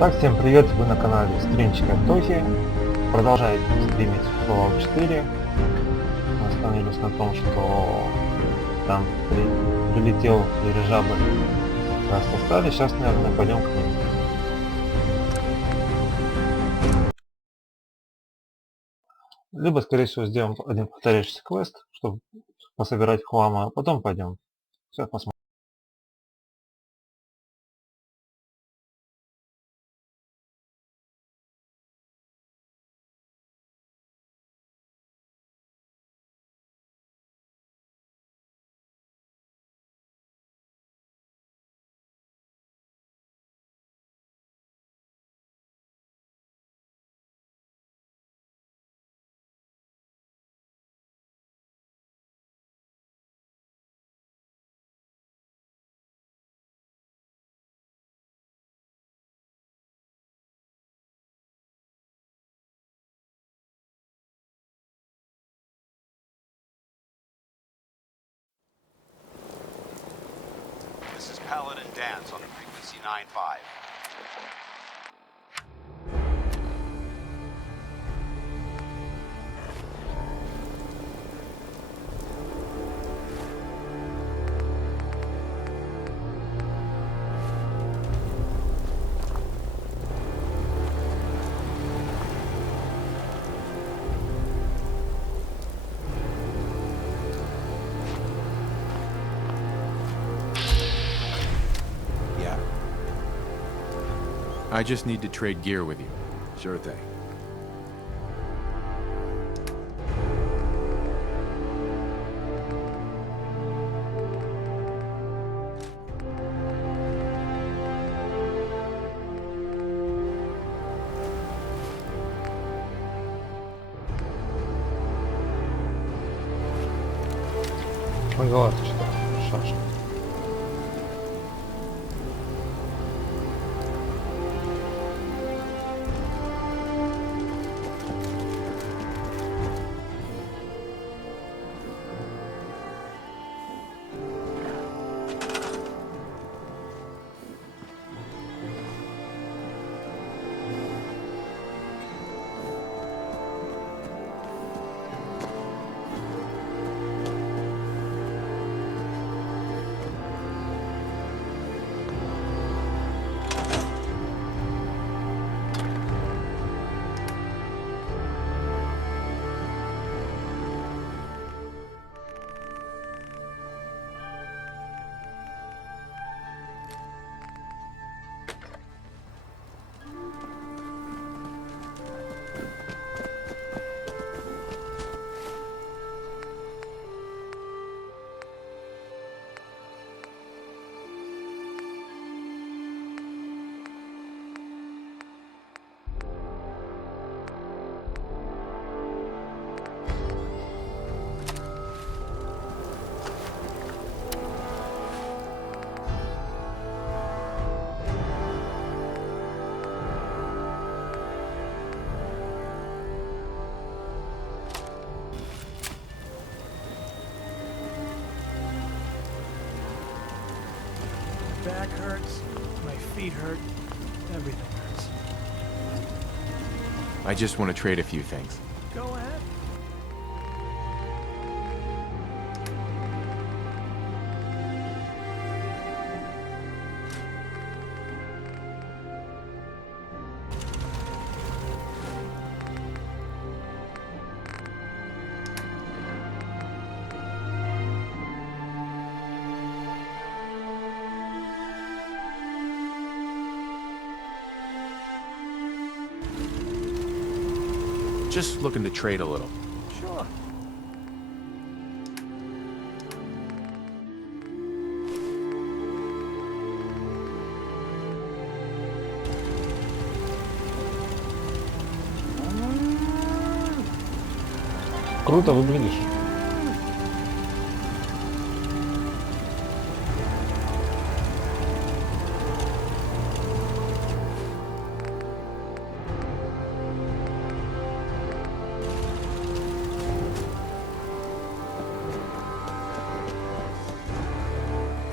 Так, всем привет, вы на канале Стринчика Тохи. Продолжает стримить Fallout 4. Мы остановились на том, что там прилетел дирижабль в составе. Сейчас, наверное, пойдем к ним. Либо, скорее всего, сделаем один повторяющийся квест, чтобы пособирать хлама, а потом пойдем. Сейчас посмотрим. This is Paladin Dance on frequency 95. I just need to trade gear with you. Sure thing. Многовато что-то. Шашка. Back hurts, my feet hurt, everything hurts. I just want to trade a few things. Go ahead. Just looking to trade a little. Sure. Круто выглядишь.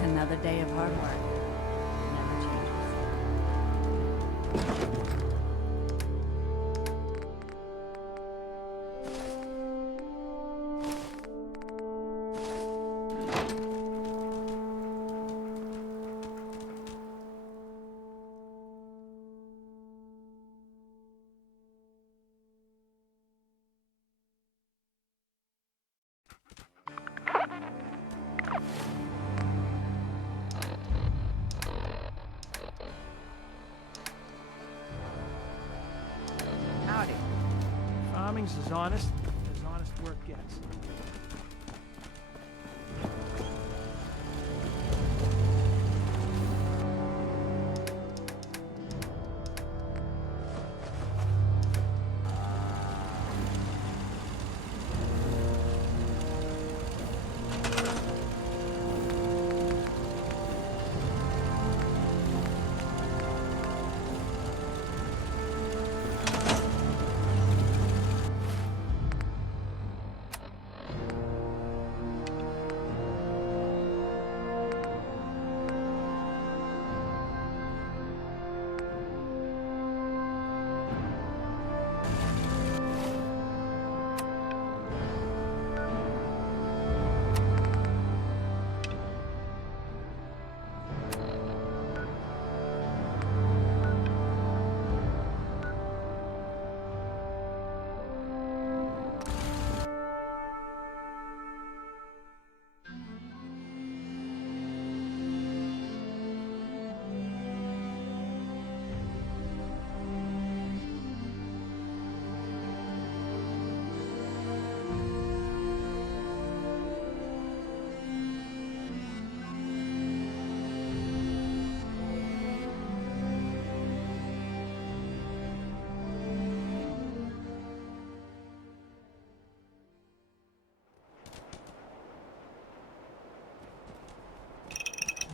Another day of hard work. Never changes. things as honest work gets.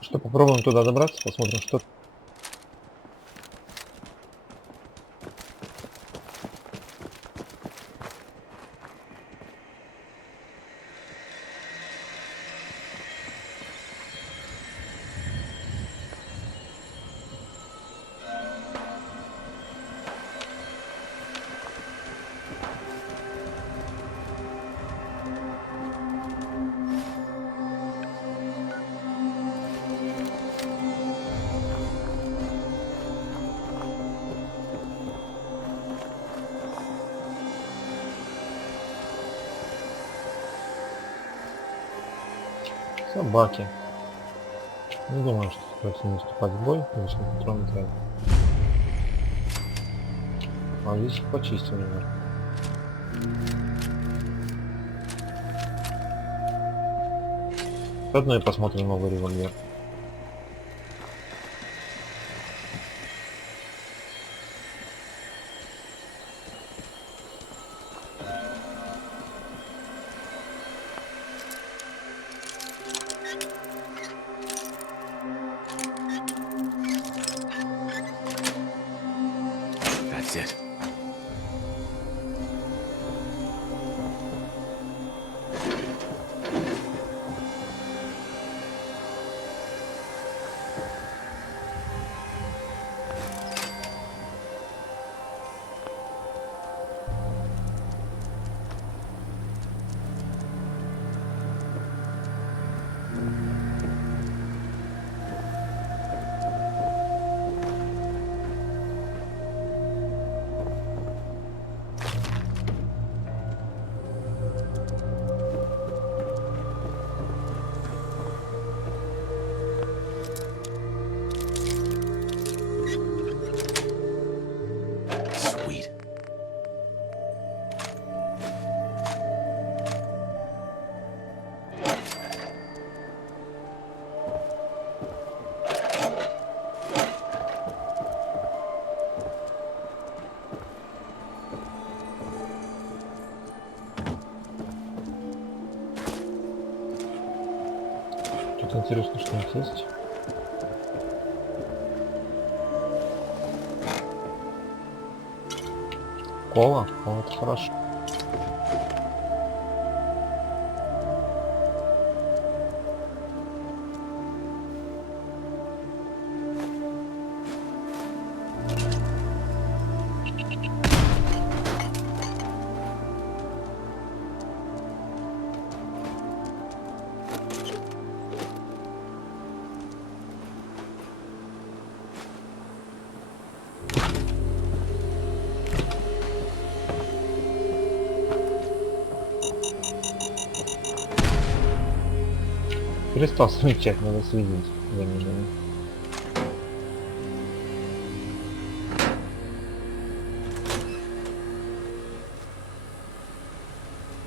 Что, попробуем туда добраться, посмотрим, что... Собаки. Не думаю, что стоит с ними вступать в бой, если патрон тратит. А здесь их почистил немного. Заодно и посмотрим новый револьвер. That's it. Sweet. Тут интересно, что у них есть. Кола? О, это хорошо. Перестал замечать, надо следить за ними.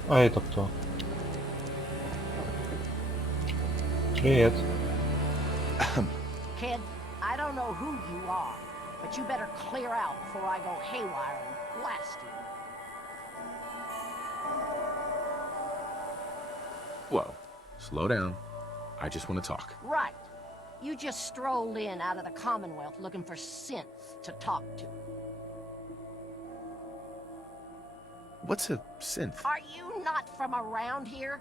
А это кто? Привет. Kid, I don't know who you are, but you better clear out before I go haywire and blast you. Whoa. Slow down. I just want to talk. Right. You just strolled in out of the Commonwealth looking for synths to talk to. What's a synth? Are you not from around here?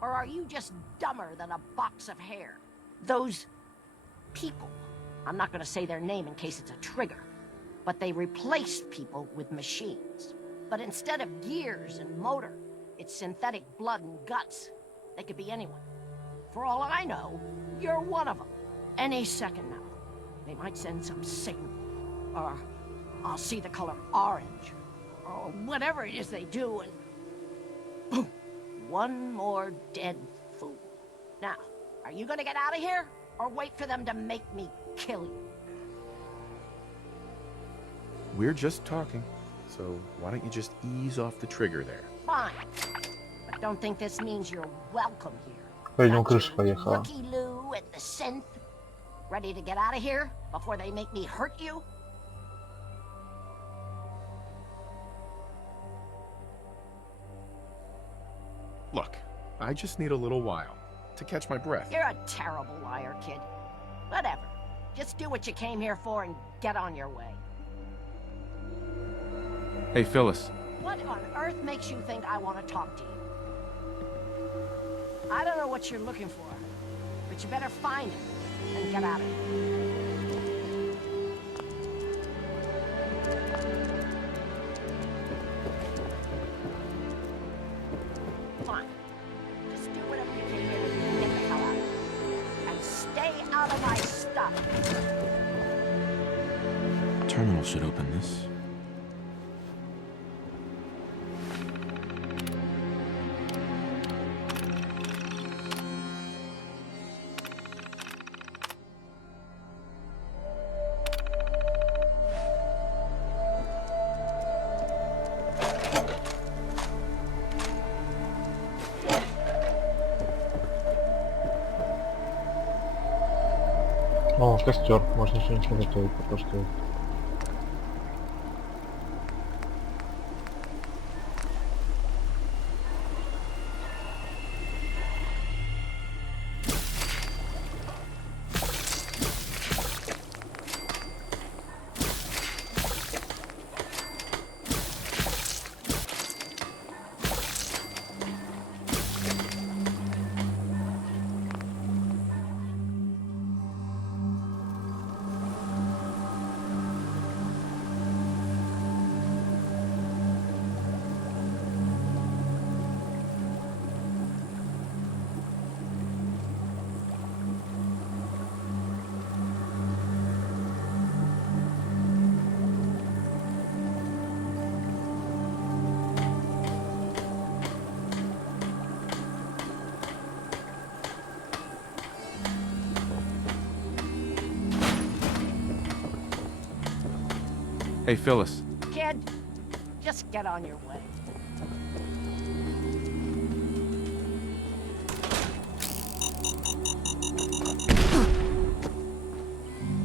Or are you just dumber than a box of hair? Those people, I'm not gonna say their name in case it's a trigger, but they replaced people with machines. But instead of gears and motor, it's synthetic blood and guts. They could be anyone. For all I know, you're one of them. Any second now, they might send some signal. Or I'll see the color orange. Or whatever it is they do, and boom, one more dead fool. Now, are you gonna get out of here? Or wait for them to make me kill you? We're just talking, so why don't you just ease off the trigger there? Fine. But don't think this means you're welcome here. Видимо, Got крыша your поехала. Rookie Lou and the synth. Ready to get out of here before they make me hurt you? Look, I just need a little while to catch my breath. You're a terrible liar, kid. Whatever. Just do what you came here for and get on your way. Hey, Phyllis. What on earth makes you think I want to talk to you? I don't know what you're looking for, but you better find it and get out of here. Fine. Just do whatever you came here to do and get the hell out of here. And stay out of my stuff. Terminal should open this. О, костер. Можно что-нибудь приготовить, пока что. Hey, Phyllis. Kid, just get on your way.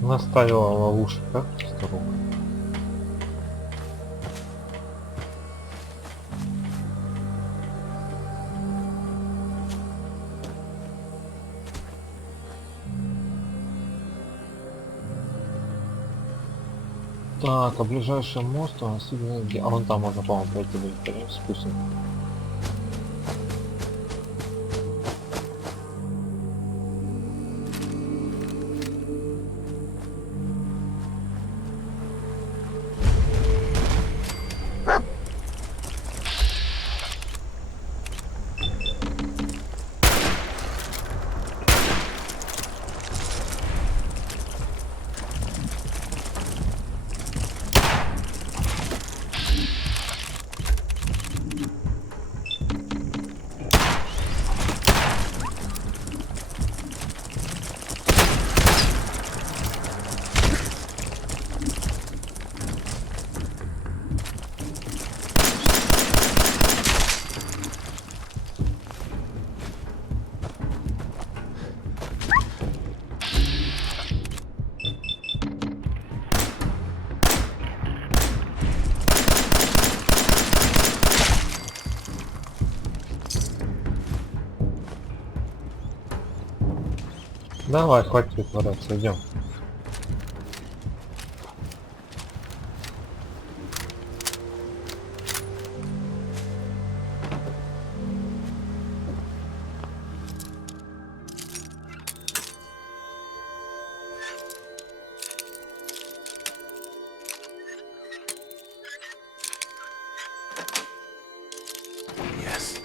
Наставила ловушек, как старуха. Так, а ближайший мост у нас именно где? А вон там можно, по-моему, пройти будет, пойдем спустим. Давай, хватит притворяться, идем. Yes.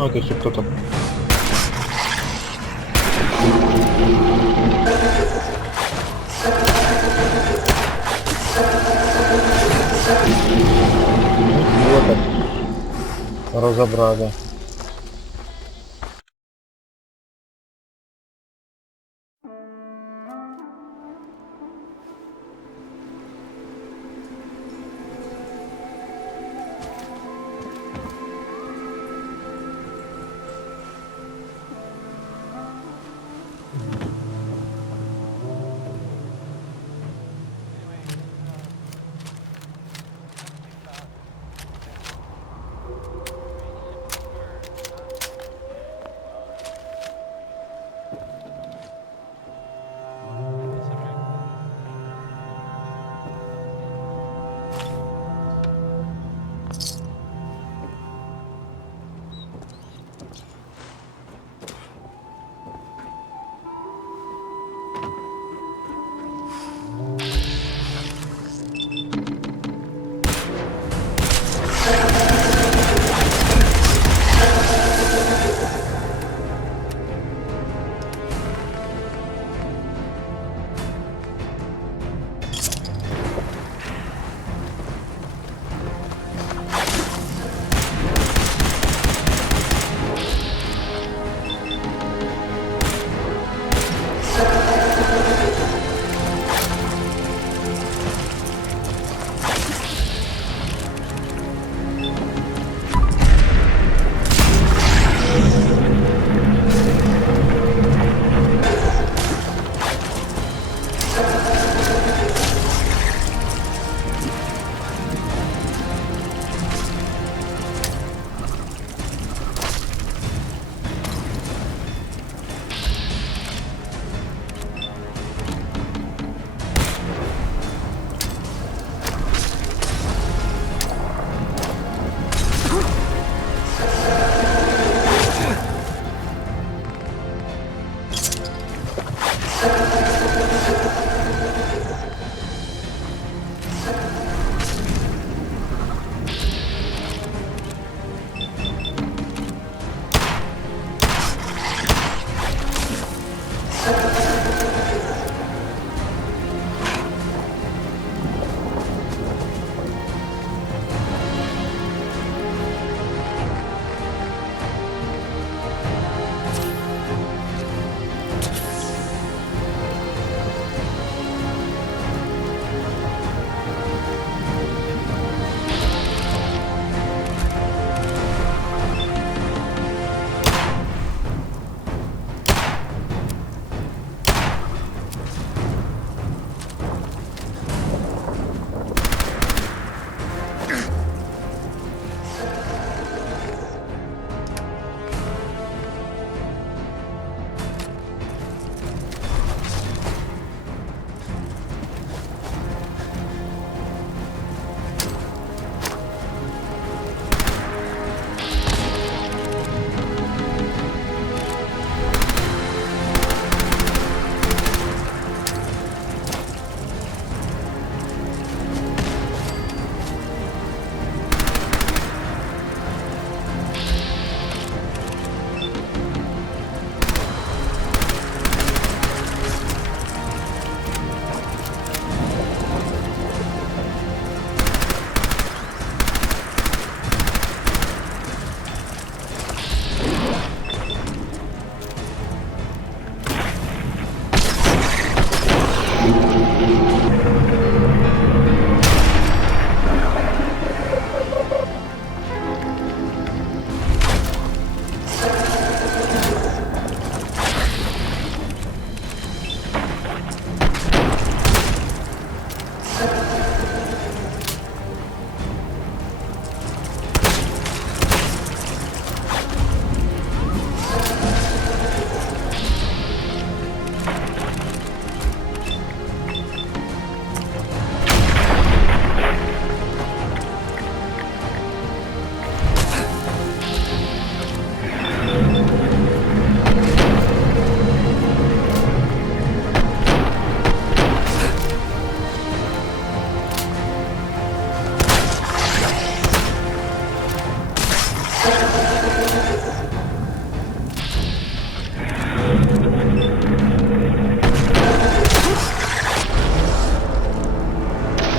Ну, это еще кто-то. Вот так. Разобрали.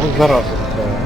Вот зараза такая.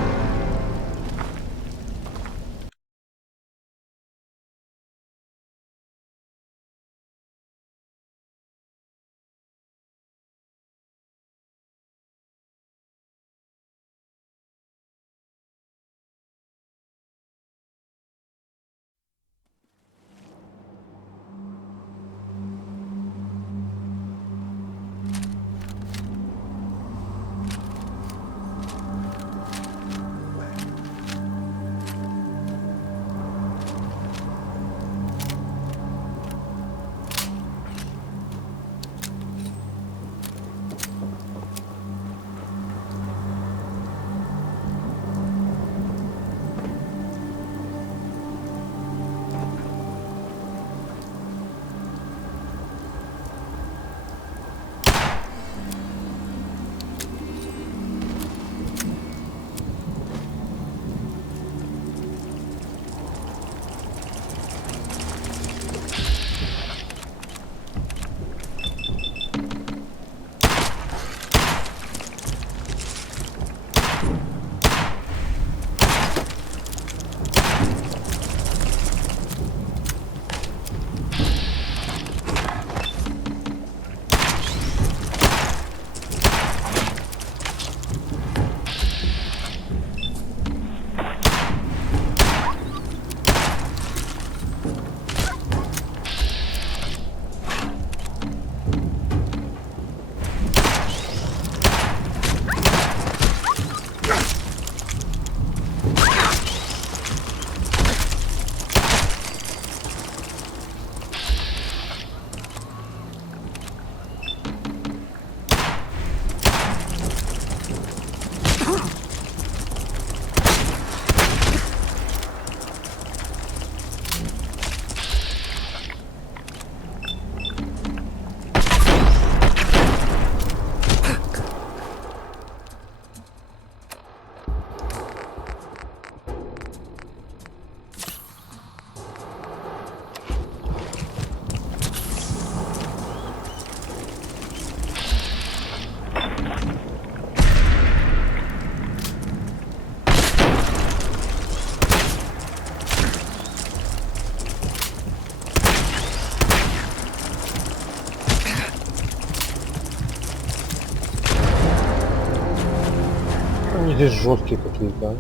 Они здесь жесткие какие-то. А?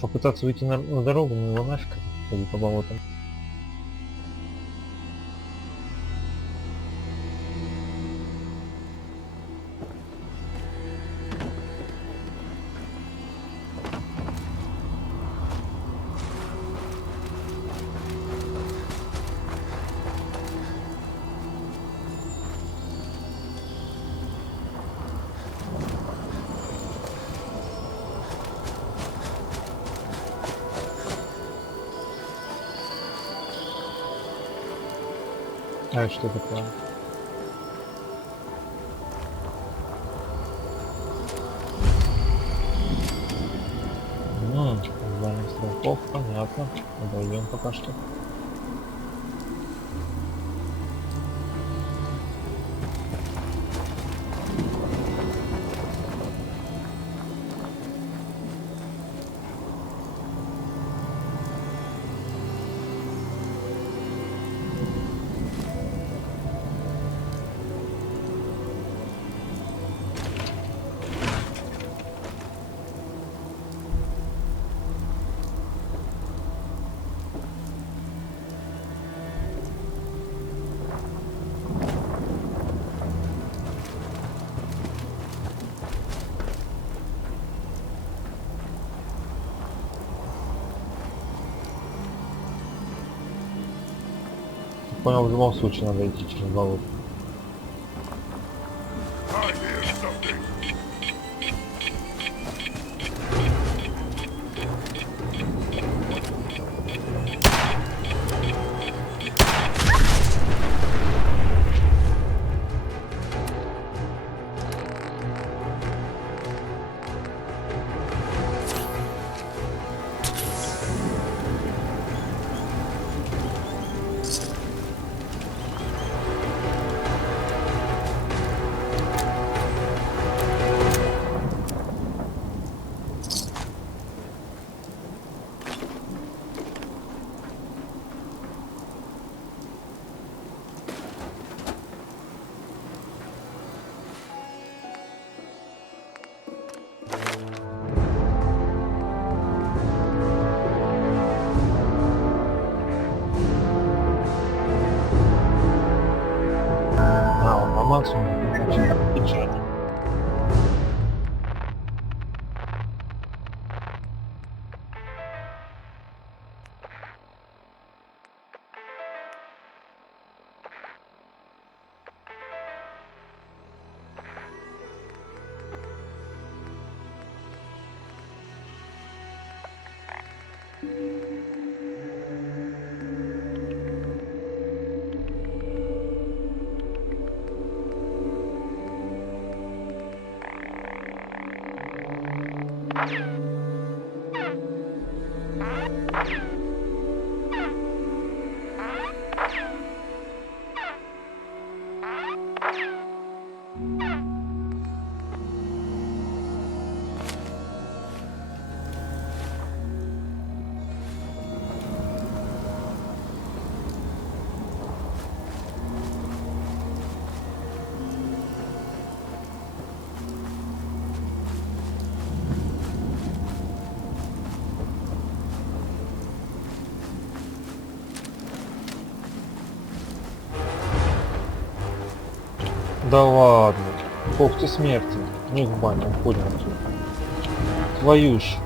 Попытаться выйти на дорогу, но его нафиг ходить по болотам. А что такое? Звание стрелков, понятно. Обойдем пока что. Понял, в любом случае надо идти через болото. максимум очень печально. Да ладно. Когти смерти. Не в баню, уходим отсюда. Твою ж.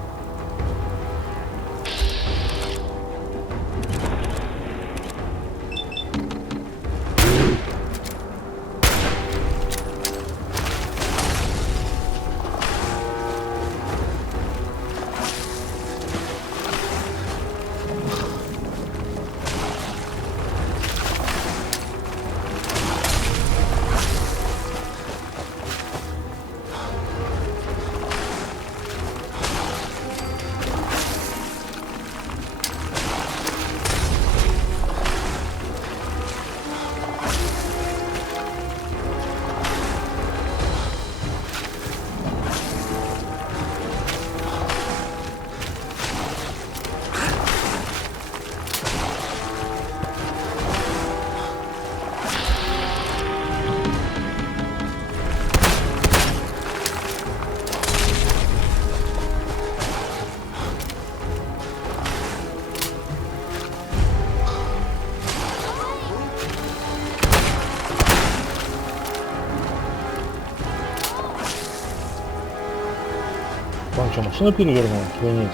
Он что, машину перевернул? Охренеть.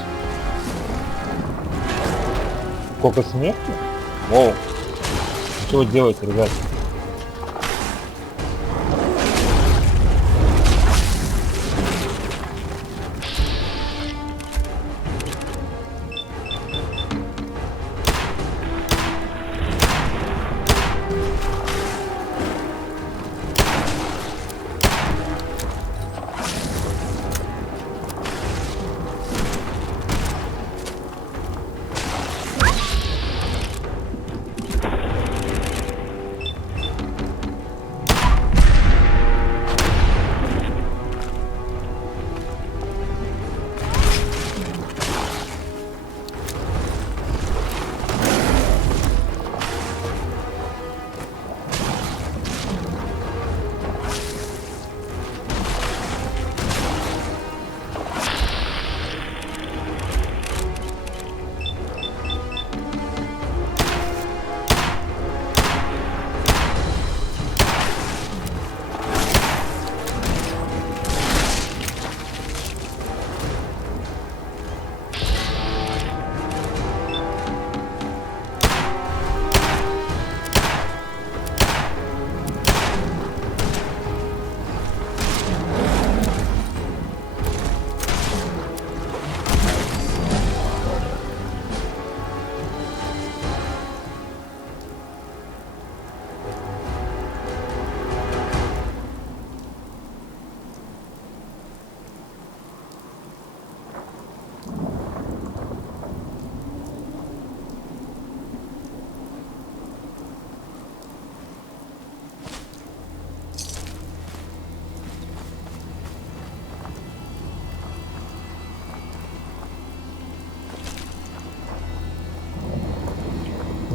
Сколько смерти? Воу. Что вы делаете, ребят?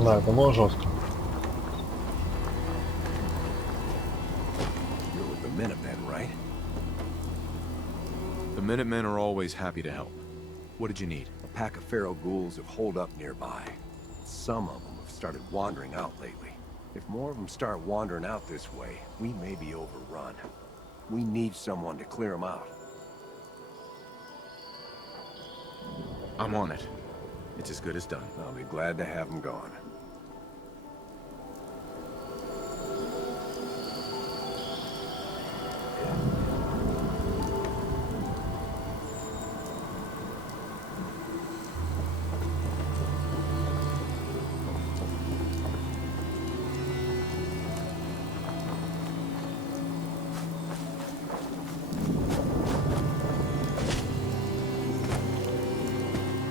Да, это было жестко. You're with the Minutemen, right? The Minutemen are always happy to help. What did you need? A pack of feral ghouls have holed up nearby. Some of them have started wandering out lately. If more of them start wandering out this way, we may be overrun. We need someone to clear them out. I'm on it. It's as good as done. I'll be glad to have them gone.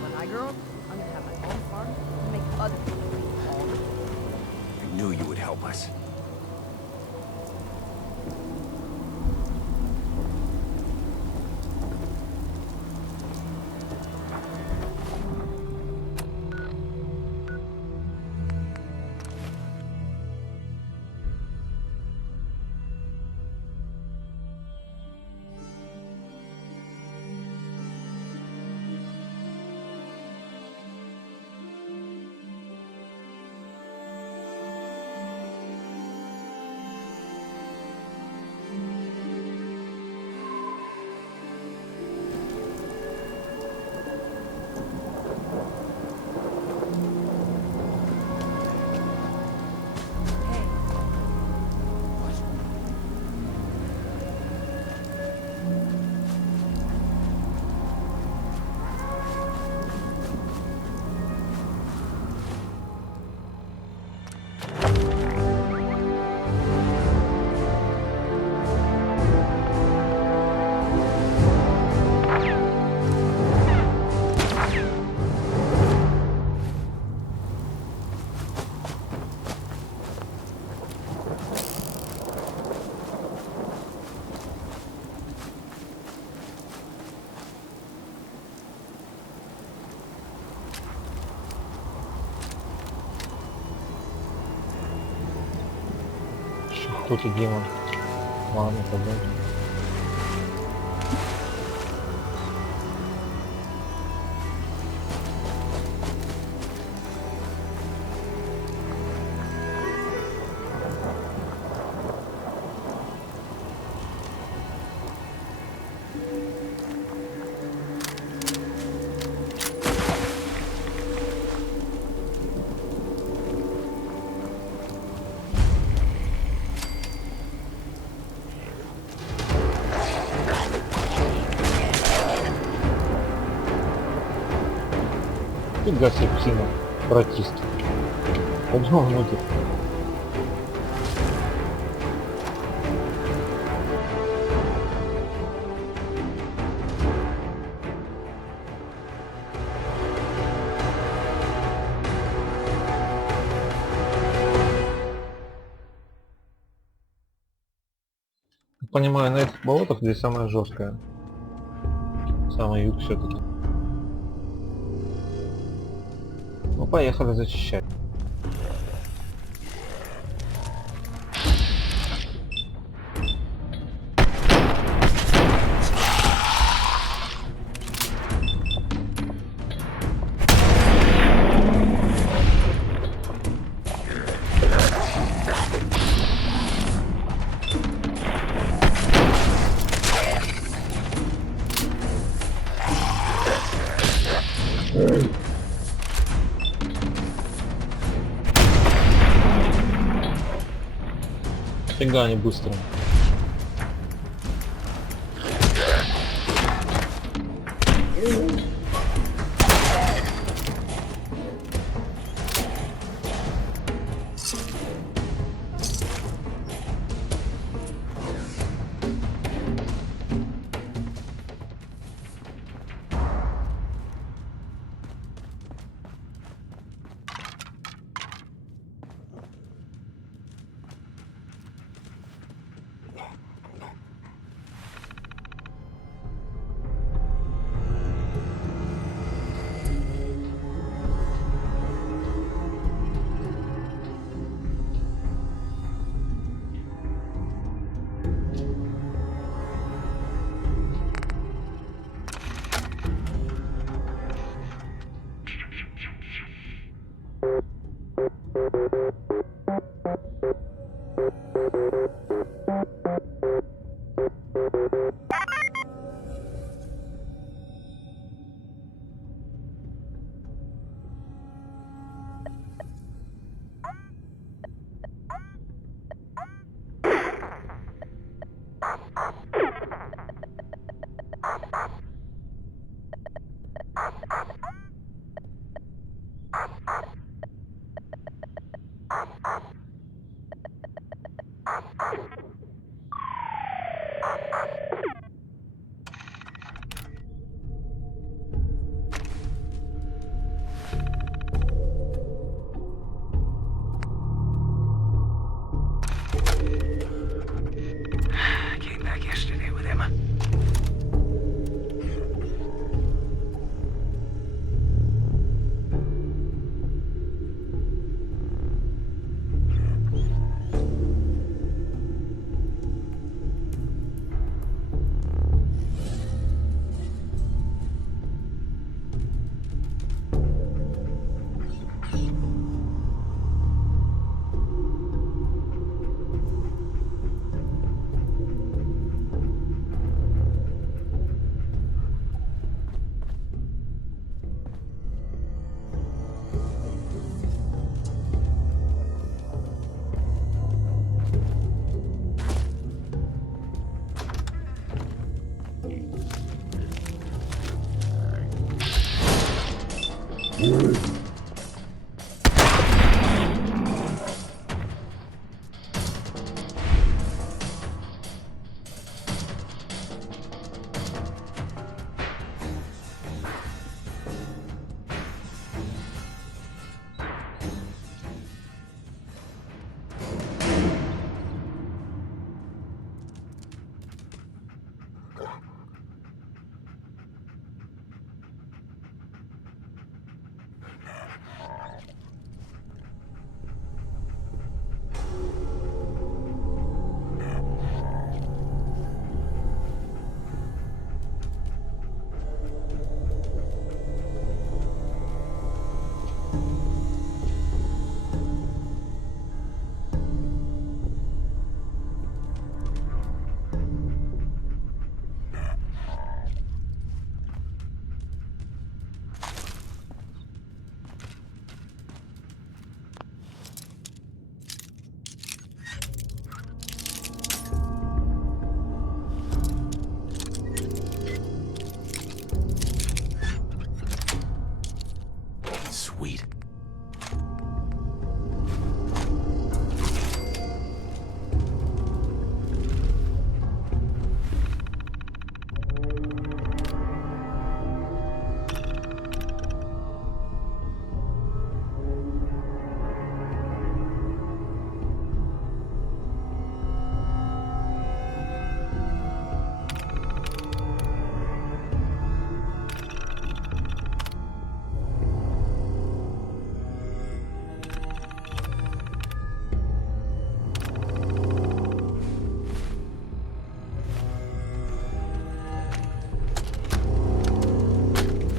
When I grow up, I'm gonna have my own farm and make other people eat all the food. I knew you would help us. Тут и демон. Ладно, подожди. Фига себе псина, братист. Пойдем внутрь. Понимаю, на этих болотах здесь самое жесткое. Самый юг все-таки. Ну поехали зачищать. Фига они быстро. Sweet.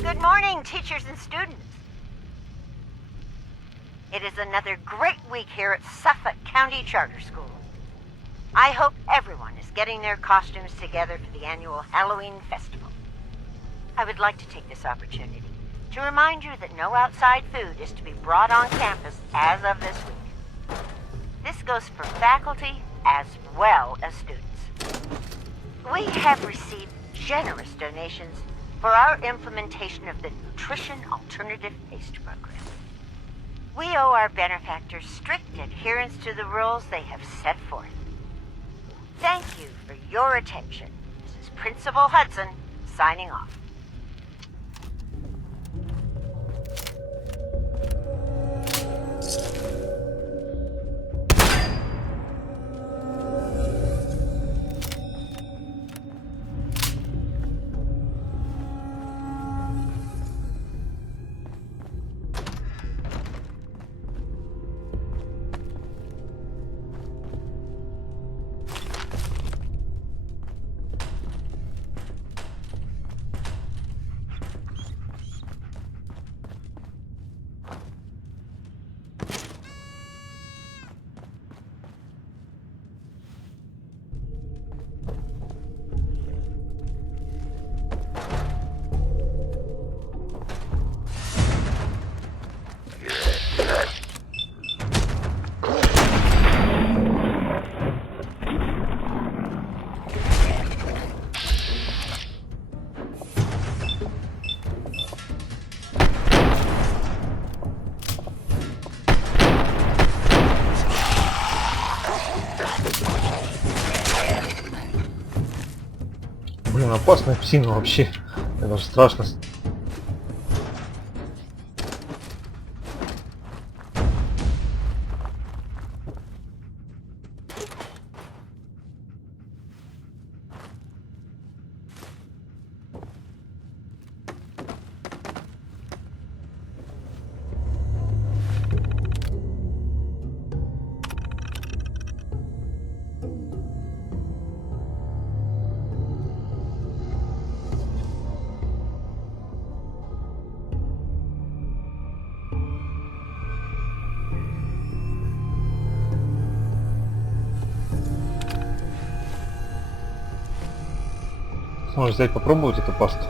Good morning, teachers and students. It is another great week here at Suffolk County Charter School. I hope everyone is getting their costumes together for the annual Halloween festival. I would like to take this opportunity to remind you that no outside food is to be brought on campus as of this week. This goes for faculty as well as students. We have received generous donations for our implementation of the Nutrition Alternative Taste Program. We owe our benefactors strict adherence to the rules they have set forth. Thank you for your attention. This is Principal Hudson, signing off. Блин, опасная псина вообще. Мне даже страшно. Может взять попробовать эту пасту?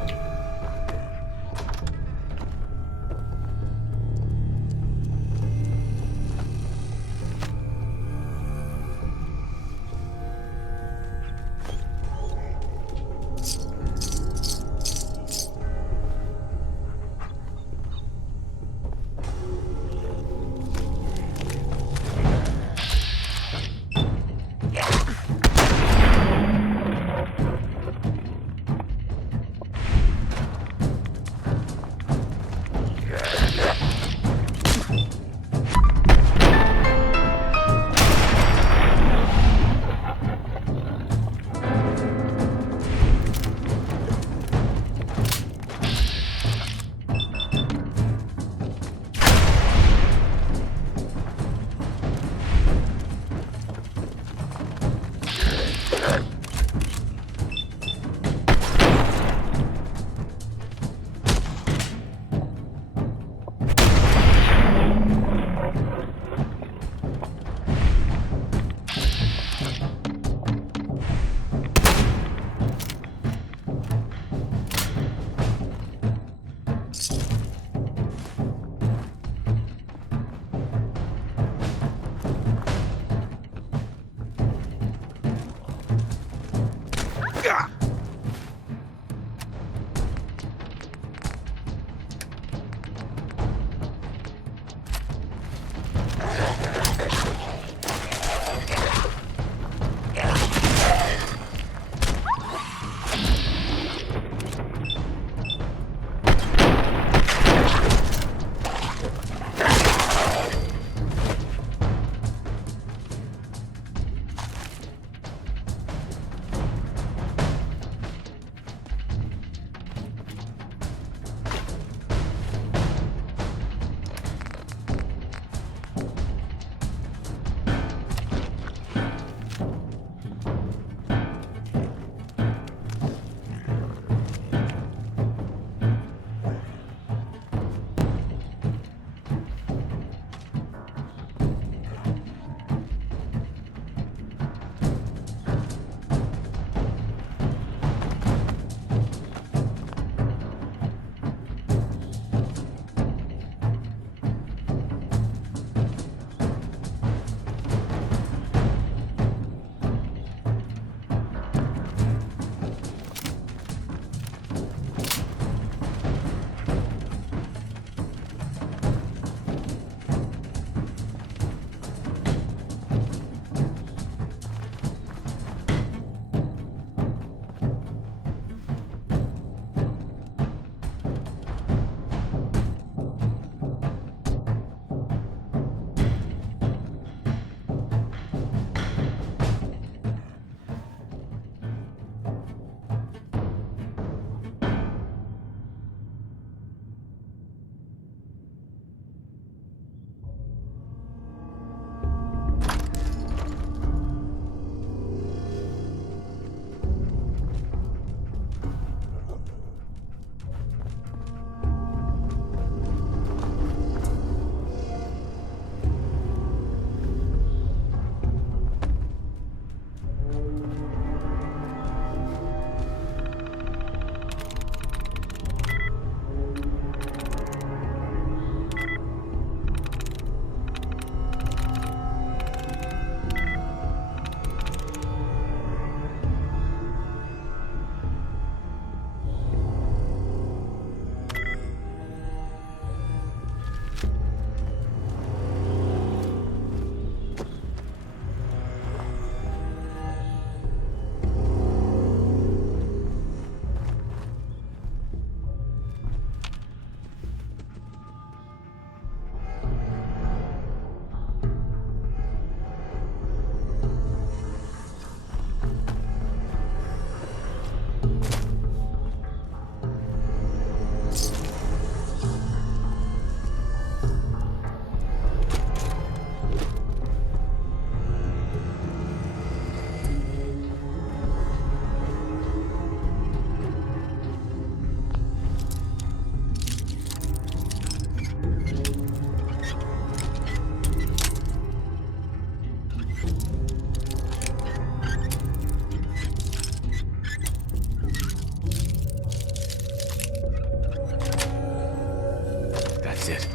That's it.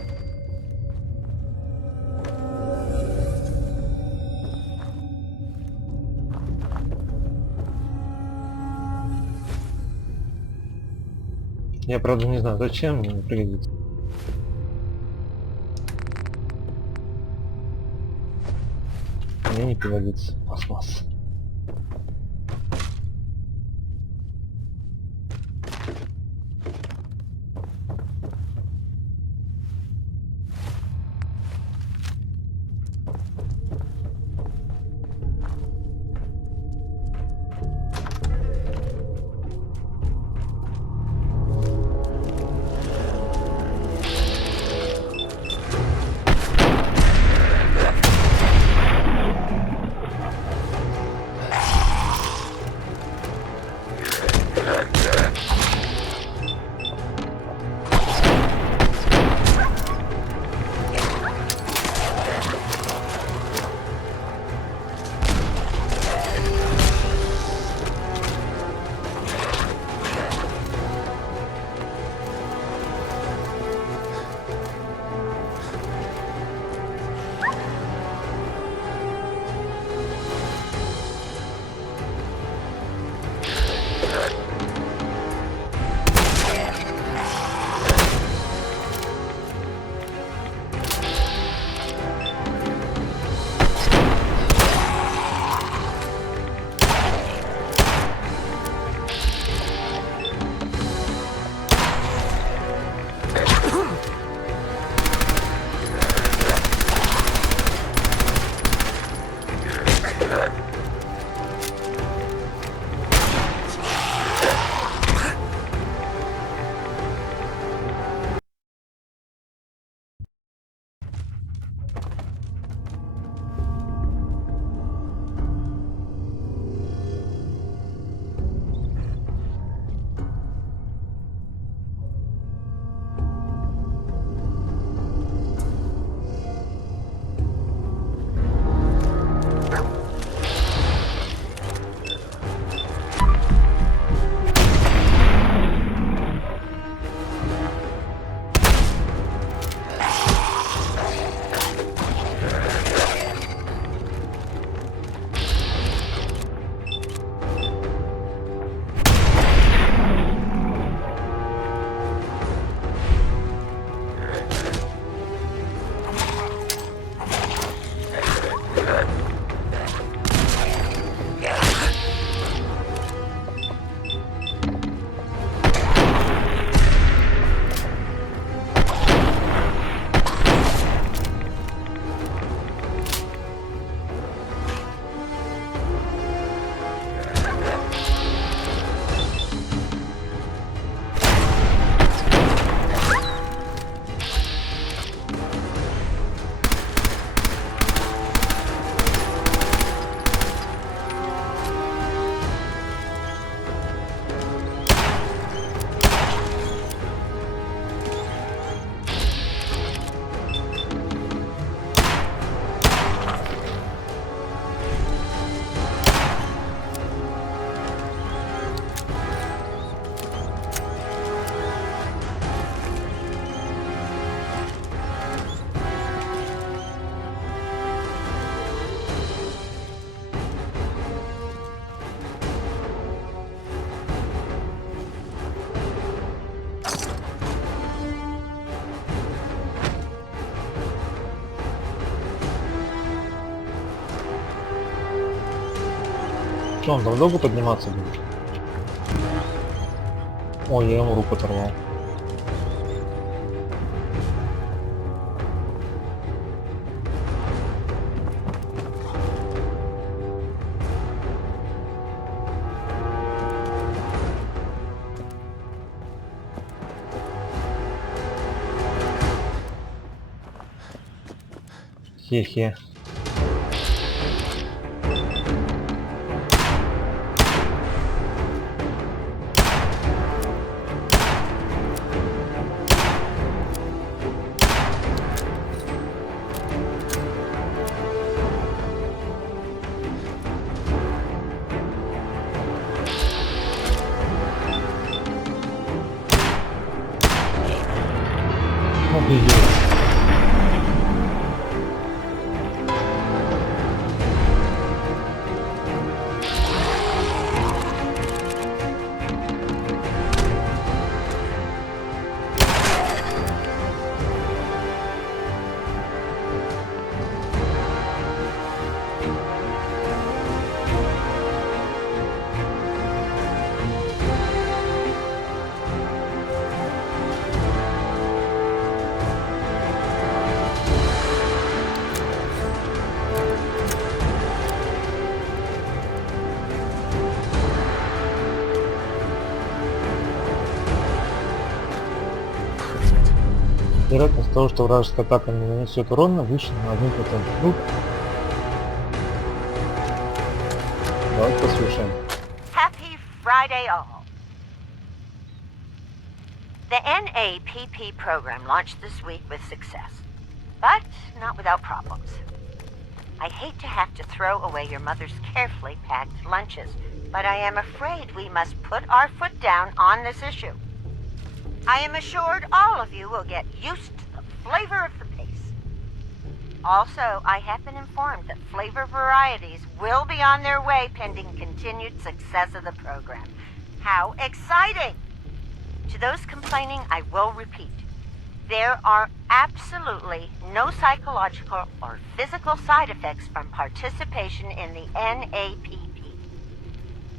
Я правда не знаю зачем, мне не пригодится. Мне не пригодится пластмасс. Что, он там долго подниматься будет? Ой, я ему руку оторвал. Хе-хе. Офигеть. Вероятность того, что вражеская атака не нанесет урона, выше на 1%. Ну, давайте послушаем. Happy Friday, all. The NAPP program launched this week with success, but not without problems. I hate to have to throw away your mother's carefully packed lunches, but I am afraid we must put our foot down on this issue. I am assured all of you will get used to the flavor of the pace. Also, I have been informed that flavor varieties will be on their way pending continued success of the program. How exciting! To those complaining, I will repeat. There are absolutely no psychological or physical side effects from participation in the NAPP.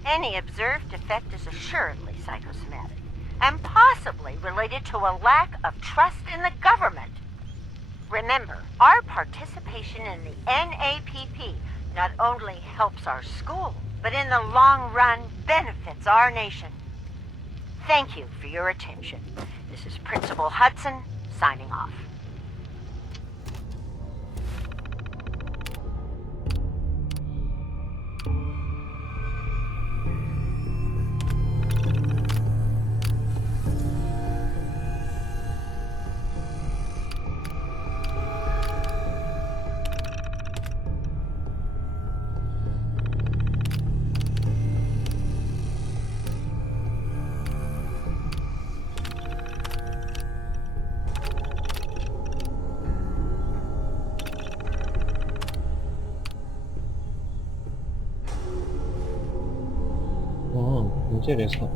Any observed effect is assuredly psychosomatic, and possibly related to a lack of trust in the government. Remember, our participation in the NAPP not only helps our school, but in the long run benefits our nation. Thank you for your attention. This is Principal Hudson, signing off. Интересно.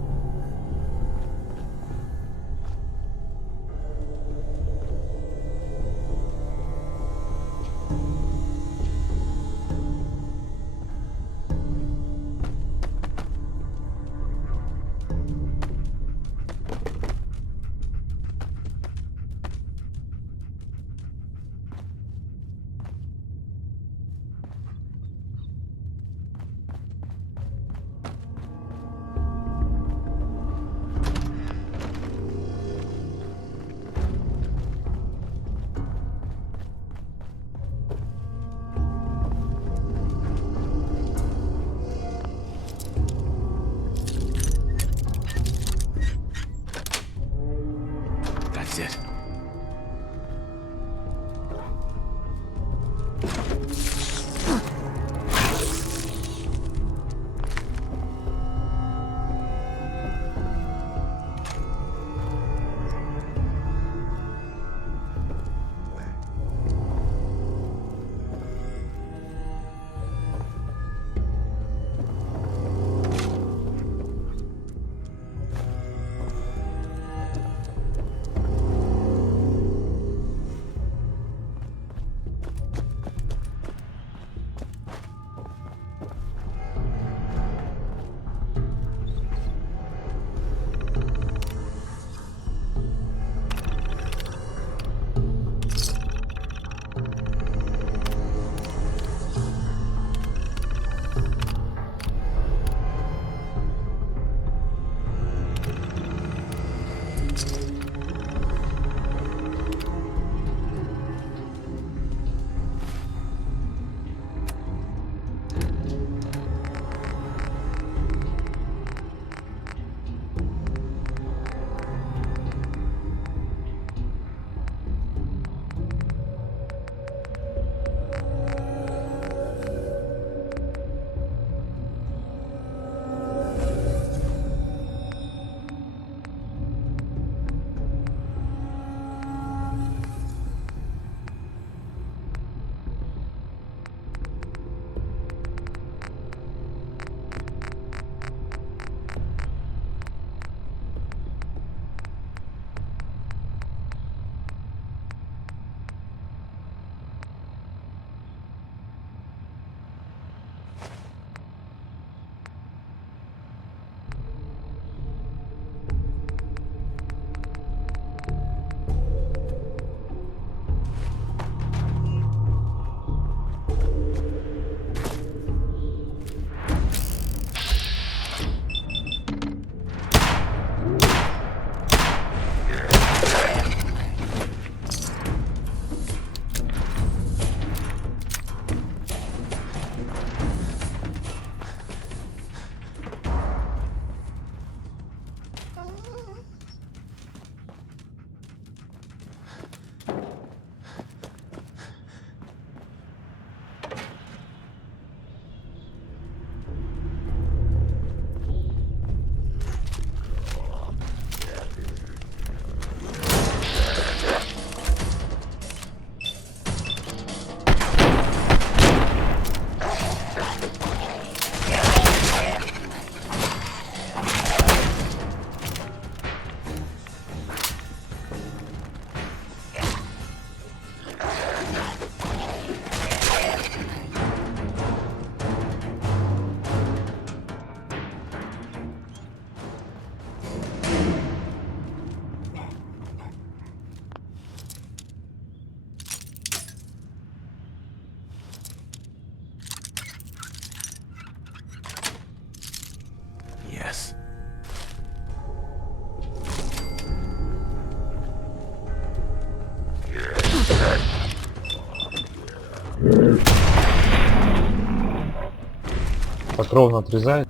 Так ровно отрезает.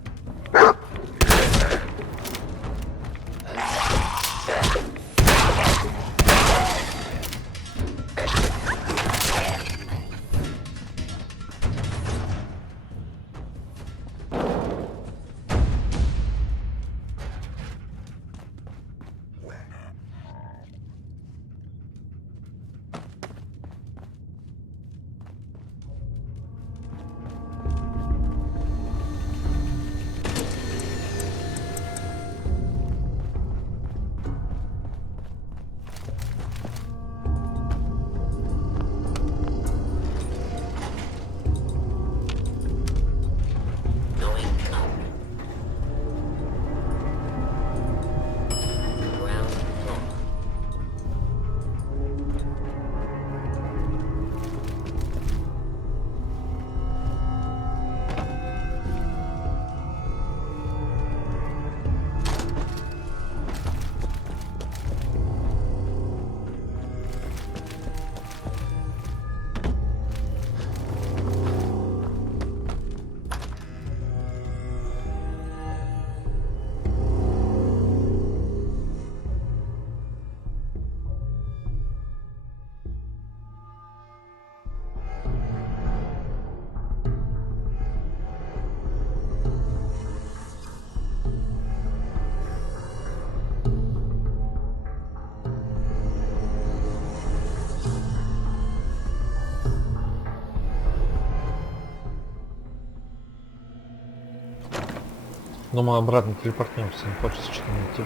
Но мы обратно телепортнемся, не хочется что-то найти.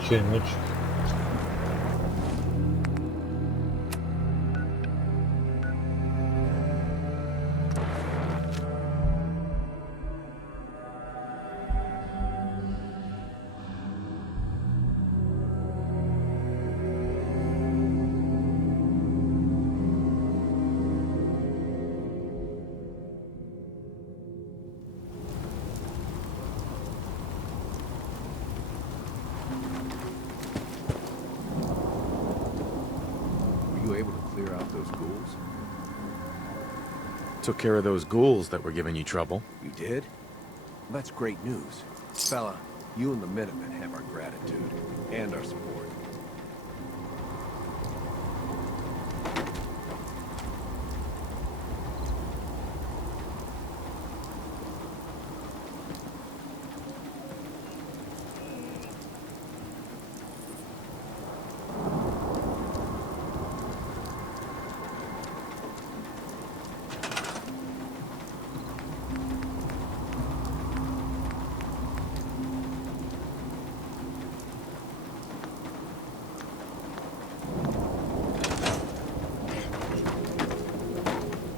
Еще и ночь. Were you able to clear out those ghouls? Took care of those ghouls that were giving you trouble. You did? Well, that's great news. Fella, you and the Minutemen have our gratitude and our support.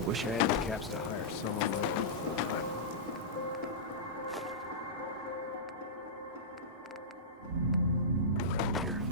Wish I had the caps to hire someone like you full time. Around here.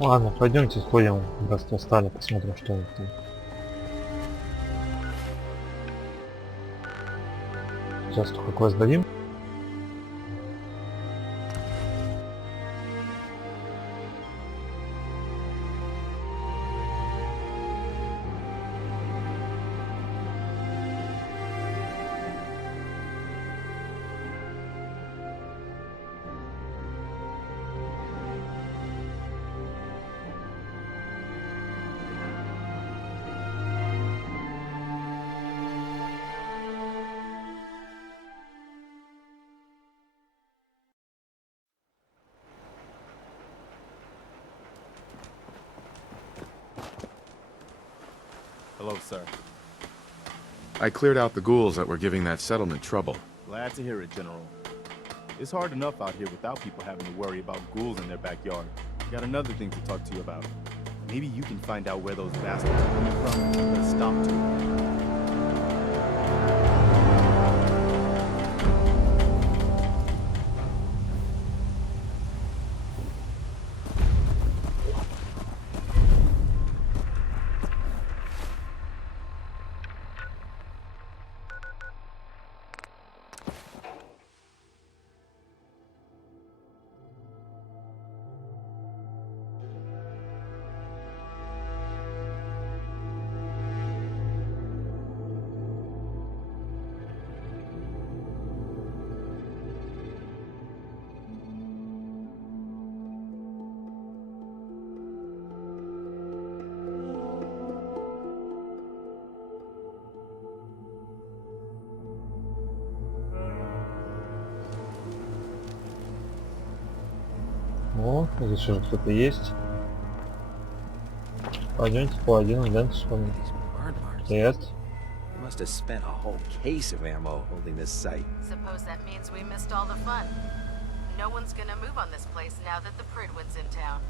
Ладно, пойдемте сходим в братство стали, посмотрим, что у них там. Сейчас только квест дадим. Hello, sir. I cleared out the ghouls that were giving that settlement trouble. Glad to hear it, General. It's hard enough out here without people having to worry about ghouls in their backyard. Got another thing to talk to you about. Maybe you can find out where those bastards are coming from and put a stop to it. О, здесь уже кто-то есть. Пойдемте по один, дальше по Привет. Must have spent a whole case of ammo holding this site. Suppose that means we missed all the fun. No one's gonna move on this place now that the Pridwin's in town.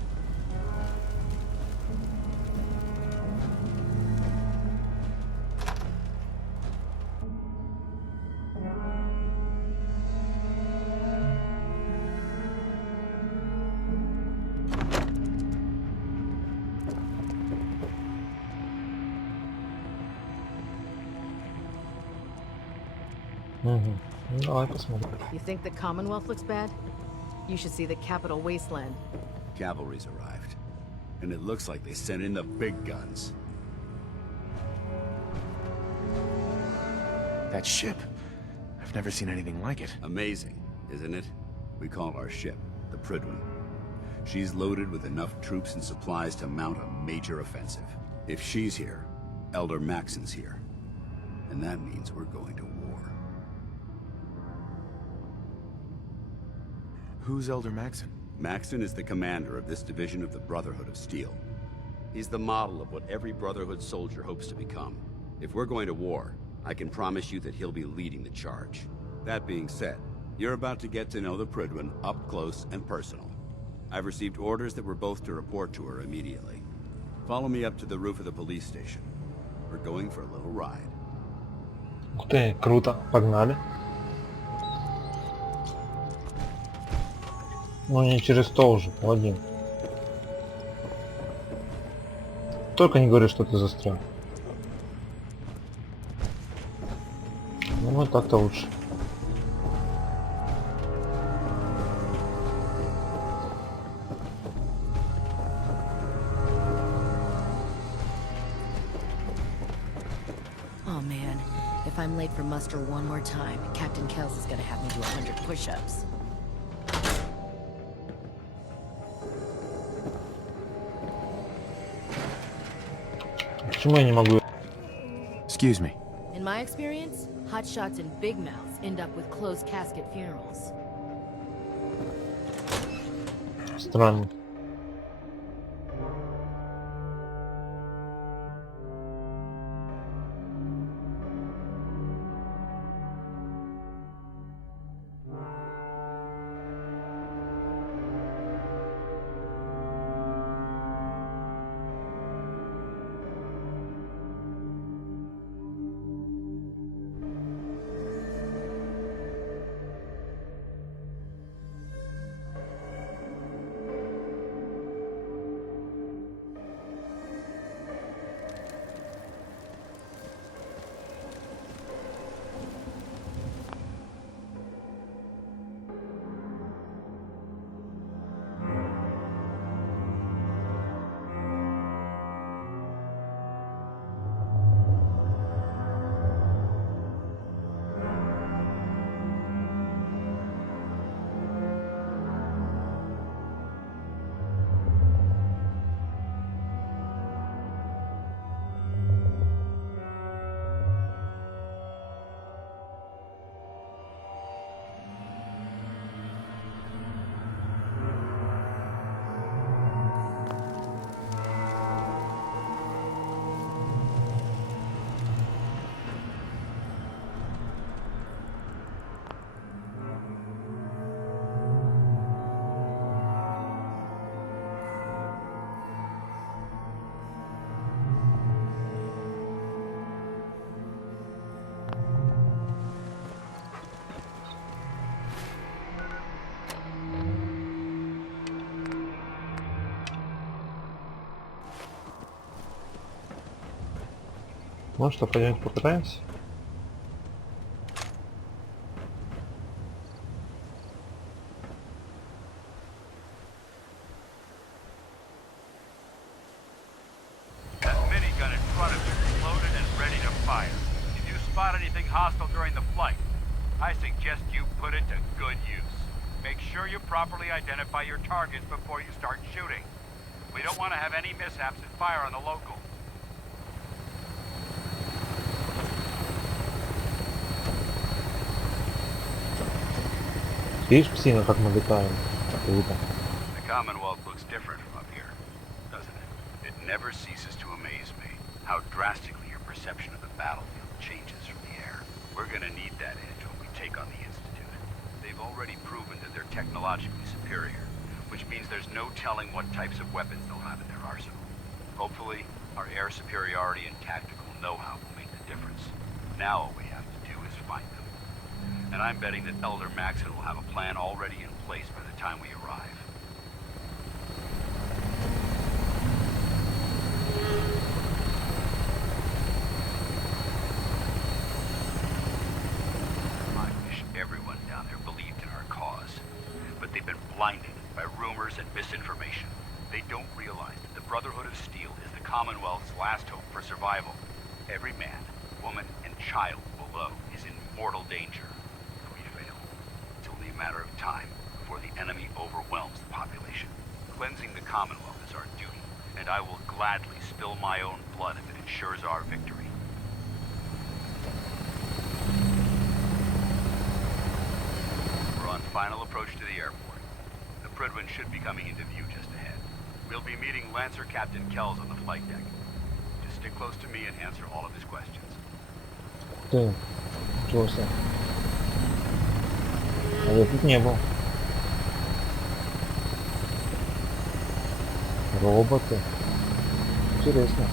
Угу. Ну, давай посмотрим. You think the Commonwealth looks bad? You should see the Capital Wasteland. Cavalry's arrived. And it looks like they sent in the big guns. That ship. I've never seen anything like it. Amazing, isn't it? We call our ship the Pridwin. She's loaded with enough troops and supplies to mount a major offensive. If she's here, Elder Maxon's here. And that means we're going to war. Who's Elder Maxon? Maxon is the commander of this division of the Brotherhood of Steel. He's the model of what every Brotherhood soldier hopes to become. If we're going to war, I can promise you that he'll be leading the charge. That being said, you're about to get to know the Pridwin up close and personal. I've received orders that we're both to report to her immediately. Follow me up to the roof of the police station. We're going for a little ride. Ух ты, круто, погнали. Ну не через то уже, по один. Только не говори, что ты застрял. Ну вот так-то лучше. Oh man, if I'm late for muster one more time, Captain Kells is gonna have me do 100 push-ups. Почему я не могу? Excuse me. In my experience, hotshots and big mouths end up with closed casket funerals. Странно. Ну что, пойдемте покатаемся? That minigun in front of you is loaded and ready to fire. If you spot anything hostile during the flight, I suggest you put it to good use. Make sure you properly identify your targets before you start shooting. We don't want to have any mishaps and fire on the local. Видишь, псина, как мы летаем? Круто. The Commonwealth looks different from up here, doesn't it? It never ceases to amaze me how drastically your perception of the battlefield changes from the air. We're gonna need that edge when we take on the Institute. They've already proven that they're technologically superior, which means there's no telling what types of weapons they'll have in their arsenal. Hopefully, our air superiority and tactical know-how will make the difference. Now all we have to do is find them. And I'm betting that Elder Maxon will have a plan already in place by the time we arrive. I wish everyone down there believed in our cause. But they've been blinded by rumors and misinformation. They don't realize that the Brotherhood of Steel is the Commonwealth's last hope for survival. Every man, woman, and child below is in mortal danger. If we fail, it's only a matter of time before the enemy overwhelms the population. Cleansing the Commonwealth is our duty, and I will gladly spill my own blood if it ensures our victory. We're on final approach to the airport. The Prydwen should be coming into view just ahead. We'll be meeting Lancer Captain Kells on the flight deck. Just stick close to me and answer all of his questions. Ты, ничего себе. А я тут не был. Роботы. Интересно.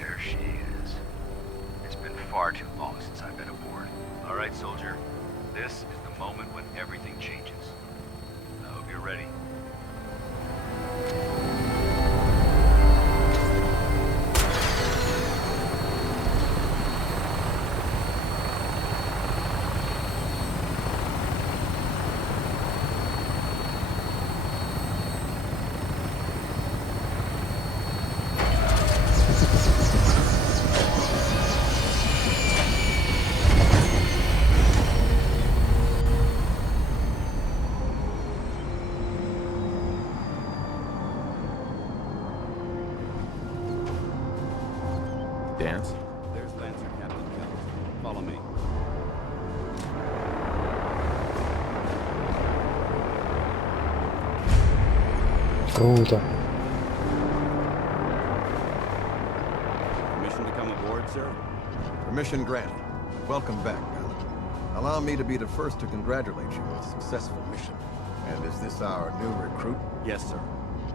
There she is. It's been far too long since I've been aboard. All right, soldier. This is the moment when everything changes. I hope you're ready. Dance? There's Lancer Captain Kells. Follow me. Круто. Permission to come aboard, sir? Permission granted. Welcome back, Paladin. Allow me to be the first to congratulate you on a successful mission. And is this our new recruit? Yes, sir.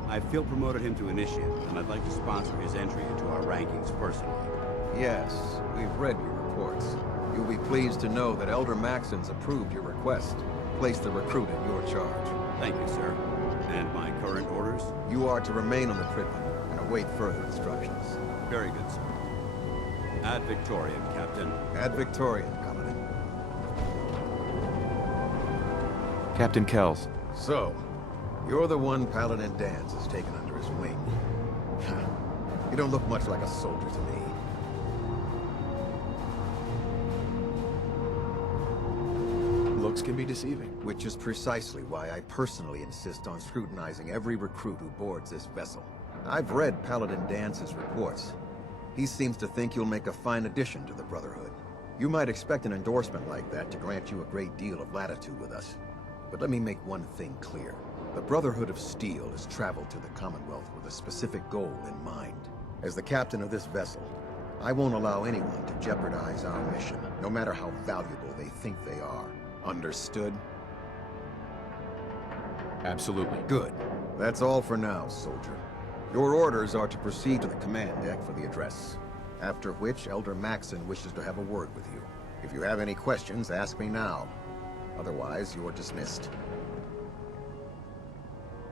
I feel promoted him to initiate, and I'd like to sponsor his entry into our rankings personally. Yes, we've read your reports. You'll be pleased to know that Elder Maxon's approved your request. Place the recruit in your charge. Thank you, sir. And my current orders? You are to remain on the Prydwen and await further instructions. Very good, sir. Ad Victoriam, Captain. Ad Victoriam, Paladin. Captain Kells. So, you're the one Paladin Danse has taken under his wing. You don't look much like a soldier to me. Looks can be deceiving. Which is precisely why I personally insist on scrutinizing every recruit who boards this vessel. I've read Paladin Dance's reports. He seems to think you'll make a fine addition to the Brotherhood. You might expect an endorsement like that to grant you a great deal of latitude with us. But let me make one thing clear. The Brotherhood of Steel has traveled to the Commonwealth with a specific goal in mind. As the captain of this vessel, I won't allow anyone to jeopardize our mission, no matter how valuable they think they are. Understood? Absolutely. Good. That's all for now, soldier. Your orders are to proceed to the command deck for the address. After which, Elder Maxon wishes to have a word with you. If you have any questions, ask me now. Otherwise, you're dismissed.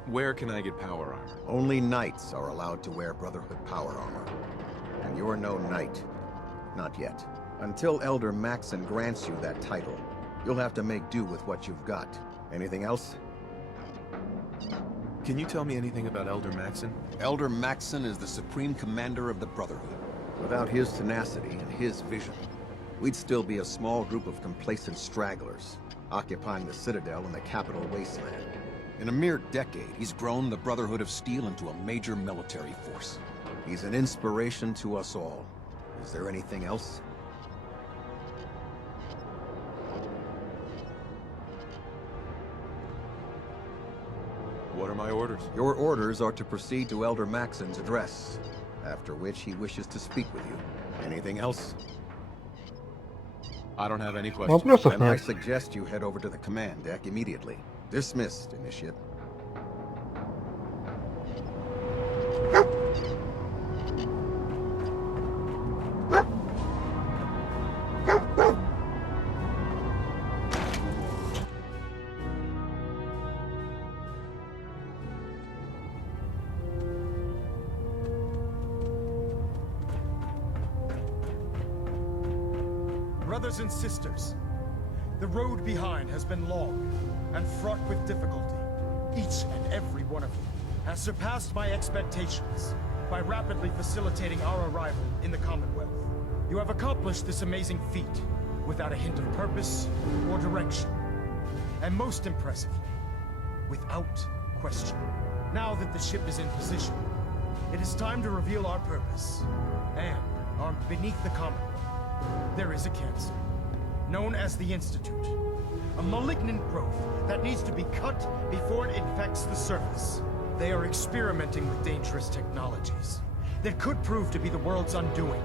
Where can I get power armor? Only knights are allowed to wear Brotherhood power armor. And you're no knight. Not yet. Until Elder Maxon grants you that title, you'll have to make do with what you've got. Anything else? Can you tell me anything about Elder Maxon? Elder Maxon is the supreme commander of the Brotherhood. Without his tenacity and his vision, we'd still be a small group of complacent stragglers, occupying the Citadel in the capital wasteland. In a mere decade, he's grown the Brotherhood of Steel into a major military force. He's an inspiration to us all. Is there anything else? What are my orders? Your orders are to proceed to Elder Maxon's address, after which he wishes to speak with you. Anything else? I don't have any questions. Вопросов Then I нет. suggest you head over to the command deck immediately. Dismissed, Initiate. Brothers and sisters, the road behind has been long and fraught with difficulty. Each and every one of you has surpassed my expectations by rapidly facilitating our arrival in the Commonwealth. You have accomplished this amazing feat without a hint of purpose or direction. And most impressively, without question. Now that the ship is in position, it is time to reveal our purpose. And, armed beneath the Commonwealth, there is a cancer, known as the Institute. A malignant growth that needs to be cut before it infects the surface. They are experimenting with dangerous technologies that could prove to be the world's undoing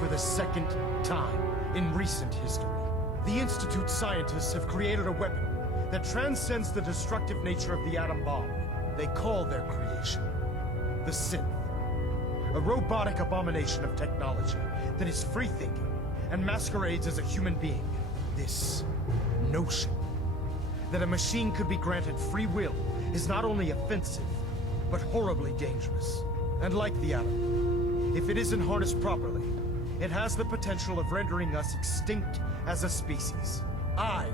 for the second time in recent history. The Institute scientists have created a weapon that transcends the destructive nature of the atom bomb. They call their creation the Synth. A robotic abomination of technology that is free-thinking and masquerades as a human being. This notion that a machine could be granted free will is not only offensive, but horribly dangerous. And like the atom, if it isn't harnessed properly, it has the potential of rendering us extinct as a species. I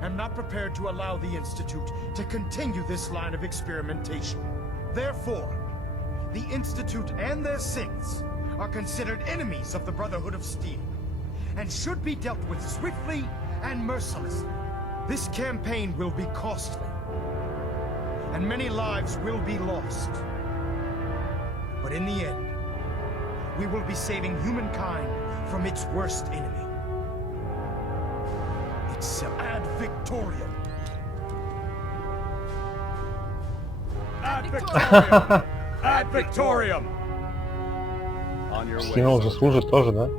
am not prepared to allow the Institute to continue this line of experimentation. Therefore, the Institute and their synths are considered enemies of the Brotherhood of Steel, and should be dealt with swiftly and mercilessly. This campaign will be costly, and many lives will be lost. But in the end, we will be saving humankind from its worst enemy. Itself. Ad Victoriam! Ad Victoriam! Ad Victoriam! On your way. Стена уже служит тоже, да?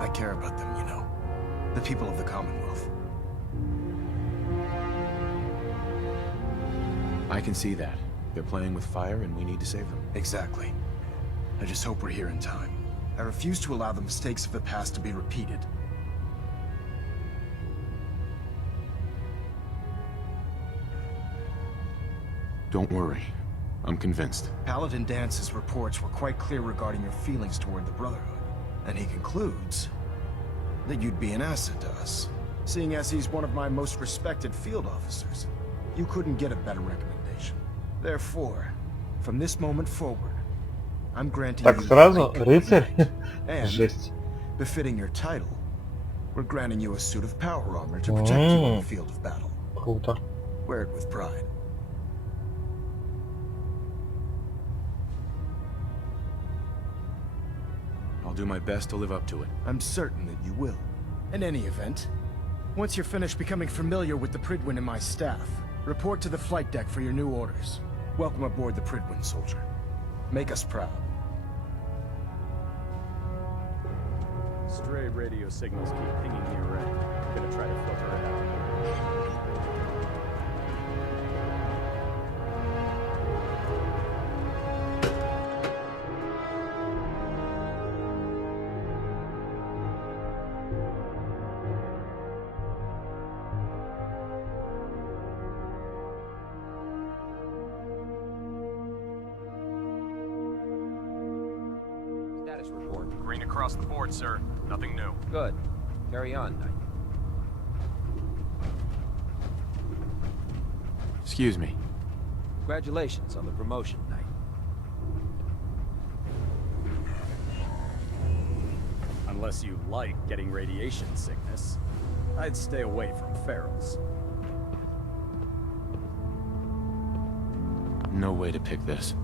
I care about them, you know. The people of the Commonwealth. I can see that. They're playing with fire and we need to save them. Exactly. I just hope we're here in time. I refuse to allow the mistakes of the past to be repeated. Don't worry. I'm convinced. Paladin Dance's reports were quite clear regarding your feelings toward the Brotherhood. And he concludes that you'd be an asset to us, seeing as he's one of my most respected field officers. You couldn't get a better recommendation. Therefore, from this moment forward, I'm granting Так you сразу great рыцарь. and, Жесть. befitting your title, we're granting you a suit of power armor to protect you on the field of battle. Круто. Wear it with pride. I'll do my best to live up to it. I'm certain that you will. In any event, once you're finished becoming familiar with the Pridwin and my staff, report to the flight deck for your new orders. Welcome aboard the Pridwin, soldier. Make us proud. Stray radio signals keep pinging the array. I'm gonna try to filter it out. Status report. Green across the board, sir. Nothing new. Good. Carry on, Knight. Excuse me. Congratulations on the promotion, Knight. Unless you like getting radiation sickness, I'd stay away from ferals. No way to pick this.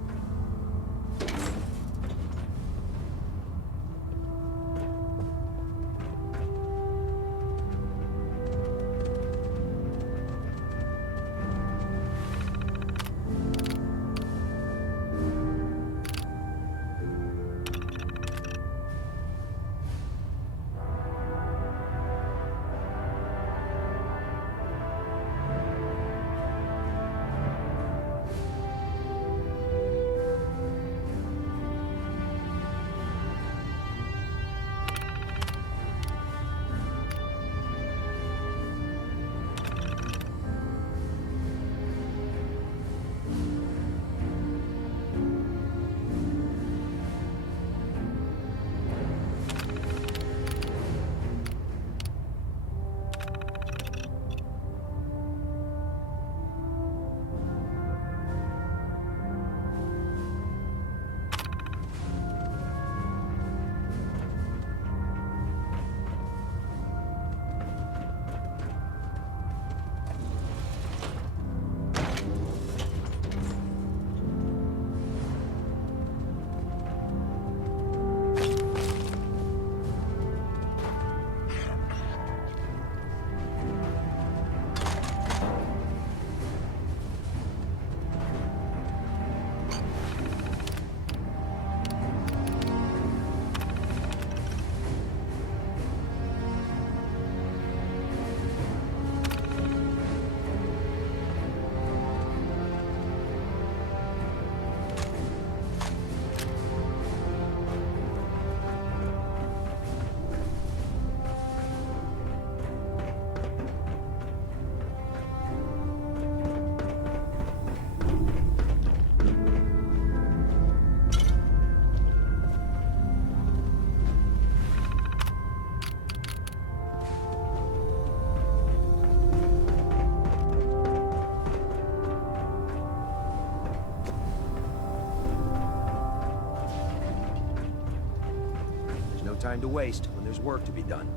Time to waste when there's work to be done.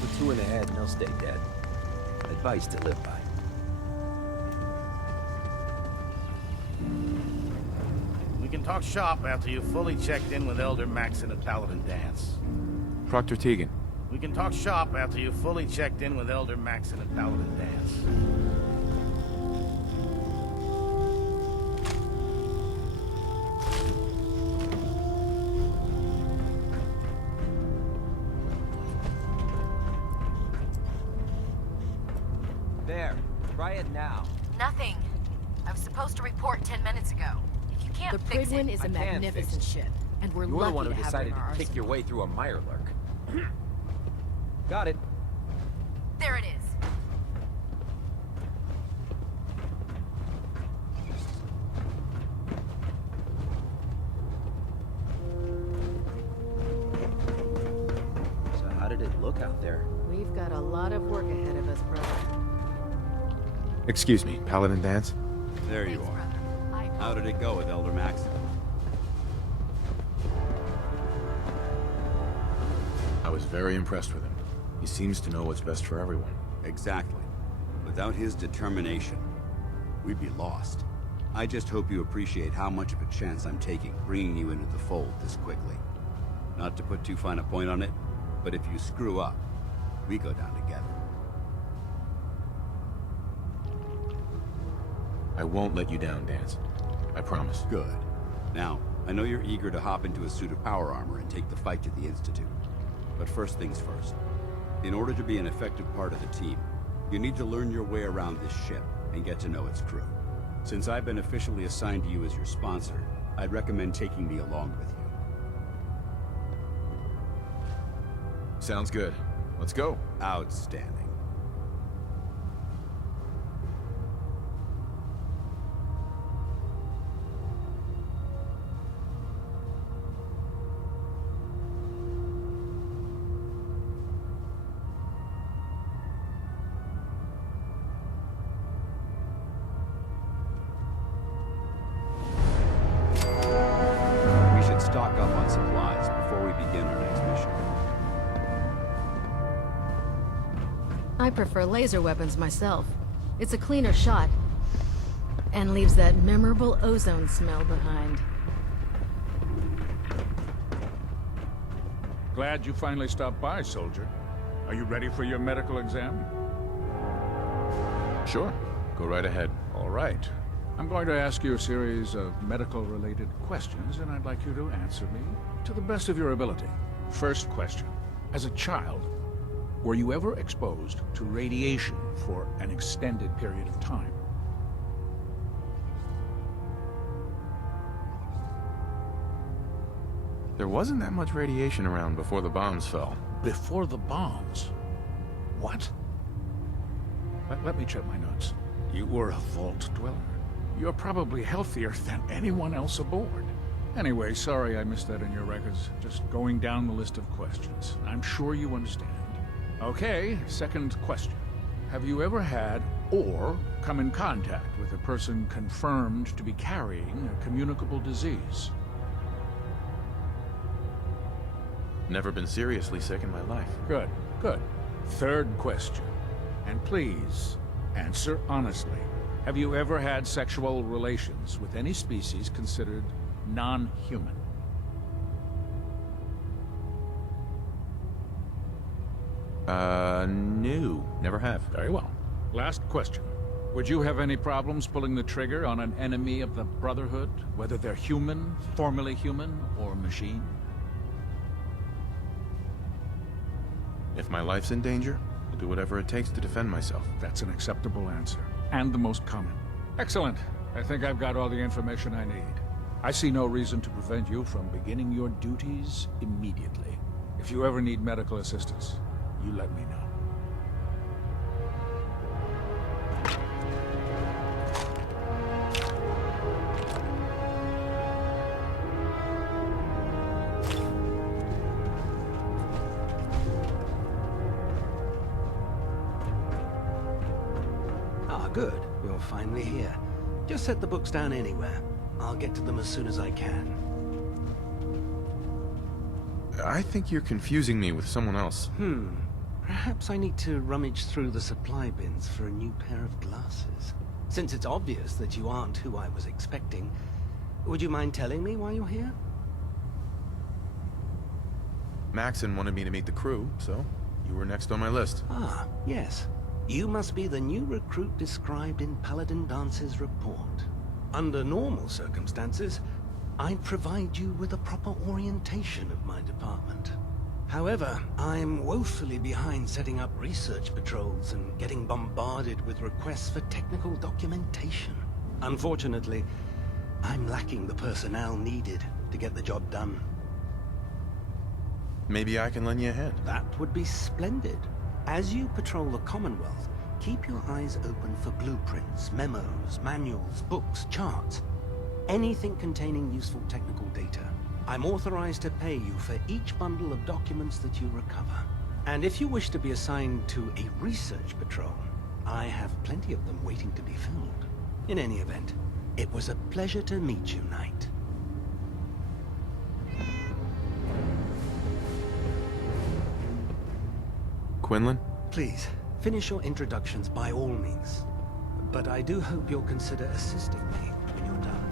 Put two in the head and they'll stay dead. Advice to live by. We can talk shop after you've fully checked in with Elder Maxon and Paladin Dance. Proctor Teagan. We can talk shop after you've fully checked in with Elder Maxon and Paladin Dance. There. Try it now. Nothing. I was supposed to report 10 minutes ago. If you can't The fix Pridwin it, is I a can magnificent fix it. ship, and we're You're the one lucky who to have it in decided our to kick your arsenal. way through a Mirelurk. Got it. there it is. lookout there. We've got a lot of work ahead of us, brother. Excuse me, Paladin Dance? There you are. How did it go with Elder Maxon? I was very impressed with him. He seems to know what's best for everyone. Exactly. Without his determination, we'd be lost. I just hope you appreciate how much of a chance I'm taking bringing you into the fold this quickly. Not to put too fine a point on it, but if you screw up, we go down together. I won't let you down, Dance. I promise. Good. Now, I know you're eager to hop into a suit of power armor and take the fight to the Institute. But first things first. In order to be an effective part of the team, you need to learn your way around this ship and get to know its crew. Since I've been officially assigned to you as your sponsor, I'd recommend taking me along with you. Sounds good. Let's go. Outstanding. Stock up on supplies before we begin our next mission. I prefer laser weapons myself. It's a cleaner shot, and leaves that memorable ozone smell behind. Glad you finally stopped by, soldier. Are you ready for your medical exam? Sure. Go right ahead. All right. I'm going to ask you a series of medical-related questions, and I'd like you to answer me to the best of your ability. First question. As a child, were you ever exposed to radiation for an extended period of time? There wasn't that much radiation around before the bombs fell. Before the bombs? What? Let me check my notes. You were a vault dweller. You're probably healthier than anyone else aboard. Anyway, sorry I missed that in your records. Just going down the list of questions. I'm sure you understand. Okay, second question. Have you ever had or come in contact with a person confirmed to be carrying a communicable disease? Never been seriously sick in my life. Good, good. Third question. And please, answer honestly. Have you ever had sexual relations with any species considered non-human? No. Never have. Very well. Last question. Would you have any problems pulling the trigger on an enemy of the Brotherhood, whether they're human, formerly human, or machine? If my life's in danger, I'll do whatever it takes to defend myself. That's an acceptable answer. And the most common. Excellent. I think I've got all the information I need. I see no reason to prevent you from beginning your duties immediately. If you ever need medical assistance, you let me know. Good. You're finally here. Just set the books down anywhere. I'll get to them as soon as I can. I think you're confusing me with someone else. Perhaps I need to rummage through the supply bins for a new pair of glasses. Since it's obvious that you aren't who I was expecting, would you mind telling me why you're here? Maxon wanted me to meet the crew, so you were next on my list. Ah, yes. You must be the new recruit described in Paladin Dance's report. Under normal circumstances, I'd provide you with a proper orientation of my department. However, I'm woefully behind setting up research patrols and getting bombarded with requests for technical documentation. Unfortunately, I'm lacking the personnel needed to get the job done. Maybe I can lend you a hand. That would be splendid. As you patrol the Commonwealth, keep your eyes open for blueprints, memos, manuals, books, charts. Anything containing useful technical data. I'm authorized to pay you for each bundle of documents that you recover. And if you wish to be assigned to a research patrol, I have plenty of them waiting to be filled. In any event, it was a pleasure to meet you, Knight. Quinlan? Please, finish your introductions by all means. But I do hope you'll consider assisting me when you're done.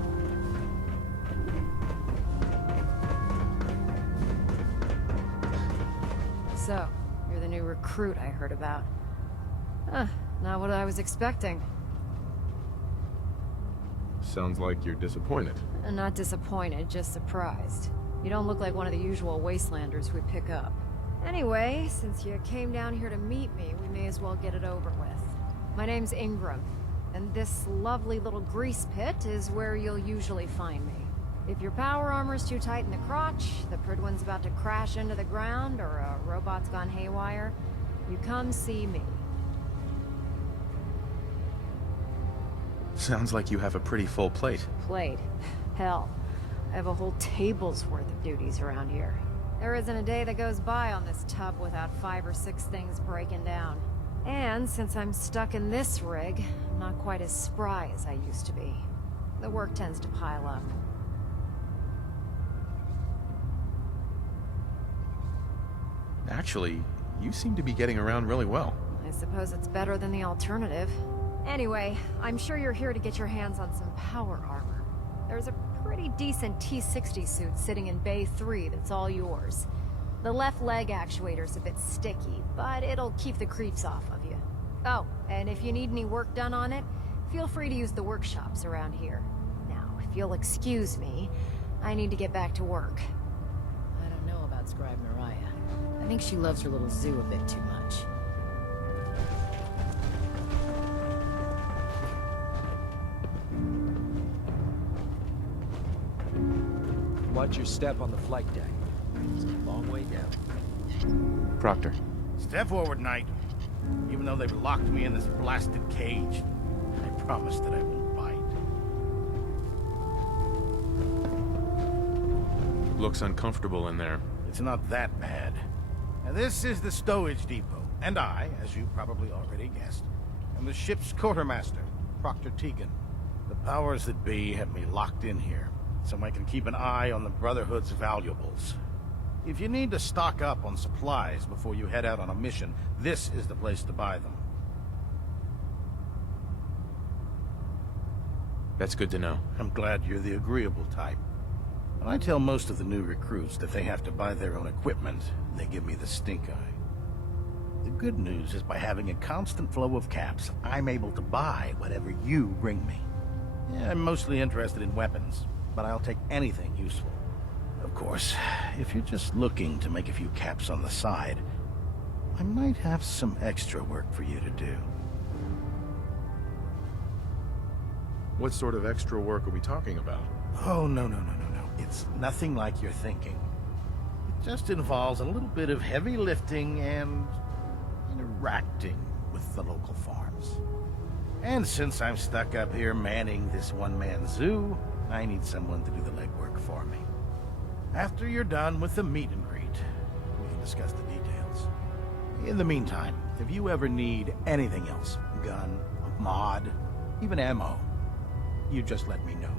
So, you're the new recruit I heard about. Not what I was expecting. Sounds like you're disappointed. Not disappointed, just surprised. You don't look like one of the usual wastelanders we pick up. Anyway, since you came down here to meet me, we may as well get it over with. My name's Ingram, and this lovely little grease pit is where you'll usually find me. If your power armor's too tight in the crotch, the Pridwin's about to crash into the ground, or a robot's gone haywire, you come see me. Sounds like you have a pretty full plate. Plate? Hell, I have a whole table's worth of duties around here. There isn't a day that goes by on this tub without 5 or 6 things breaking down. And since I'm stuck in this rig, I'm not quite as spry as I used to be. The work tends to pile up. Actually, you seem to be getting around really well. I suppose it's better than the alternative. Anyway, I'm sure you're here to get your hands on some power armor. There's a pretty decent T-60 suit sitting in Bay 3 that's all yours. The left leg actuator's a bit sticky, but it'll keep the creeps off of you. Oh, and if you need any work done on it, feel free to use the workshops around here. Now, if you'll excuse me, I need to get back to work. I don't know about Scribe Mariah. I think she loves her little zoo a bit too much. Watch your step on the flight deck. It's a long way down. Proctor. Step forward, Knight. Even though they've locked me in this blasted cage, I promise that I won't bite. Looks uncomfortable in there. It's not that bad. Now, this is the stowage depot, and I, as you probably already guessed, am the ship's quartermaster, Proctor Tegan. The powers that be have me locked in here, so I can keep an eye on the Brotherhood's valuables. If you need to stock up on supplies before you head out on a mission, this is the place to buy them. That's good to know. I'm glad you're the agreeable type. When I tell most of the new recruits that they have to buy their own equipment, they give me the stink eye. The good news is by having a constant flow of caps, I'm able to buy whatever you bring me. Yeah, I'm mostly interested in weapons, but I'll take anything useful. Of course, if you're just looking to make a few caps on the side, I might have some extra work for you to do. What sort of extra work are we talking about? Oh, no. It's nothing like you're thinking. It just involves a little bit of heavy lifting and interacting with the local farms. And since I'm stuck up here manning this one-man zoo, I need someone to do the legwork for me. After you're done with the meet and greet, we can discuss the details. In the meantime, if you ever need anything else, gun, mod, even ammo, you just let me know.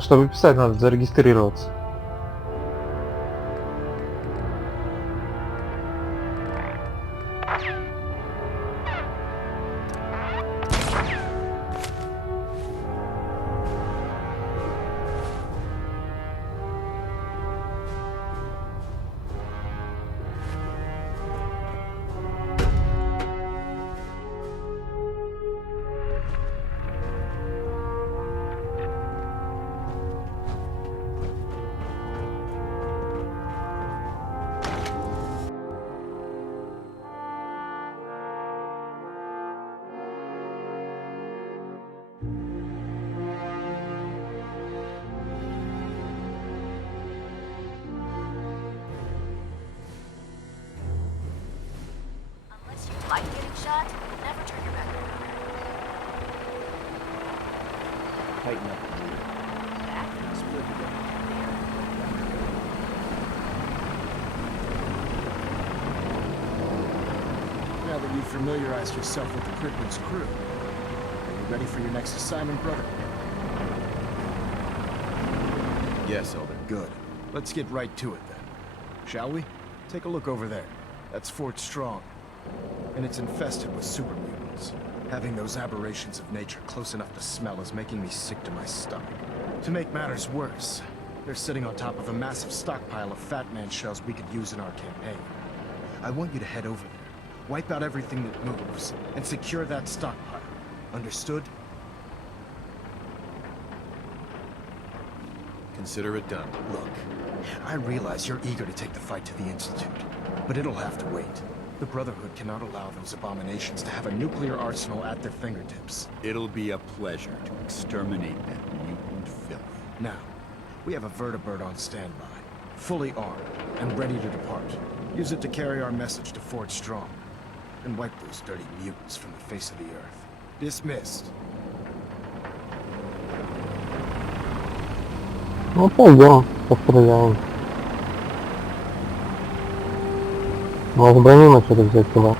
Чтобы писать, надо зарегистрироваться. tighten up the gear. Split it up. Now that you've familiarized yourself with the Cripplin's crew, are you ready for your next assignment, brother? Yes, Elder. Good. Let's get right to it then. Shall we? Take a look over there. That's Fort Strong. And it's infested with super mutants. Having those aberrations of nature close enough to smell is making me sick to my stomach. To make matters worse, they're sitting on top of a massive stockpile of Fat Man shells we could use in our campaign. I want you to head over there, wipe out everything that moves, and secure that stockpile. Understood? Consider it done. Look, I realize you're eager to take the fight to the Institute, but it'll have to wait. The Brotherhood cannot allow those abominations to have a nuclear arsenal at their fingertips. It'll be a pleasure to exterminate that mutant filth. Now, we have a vertibird on standby, fully armed and ready to depart. Use it to carry our message to Fort Strong, and wipe those dirty mutants from the face of the earth. Dismissed. Ну, пойдем, постреляем. Может, броню на что-то взять туда.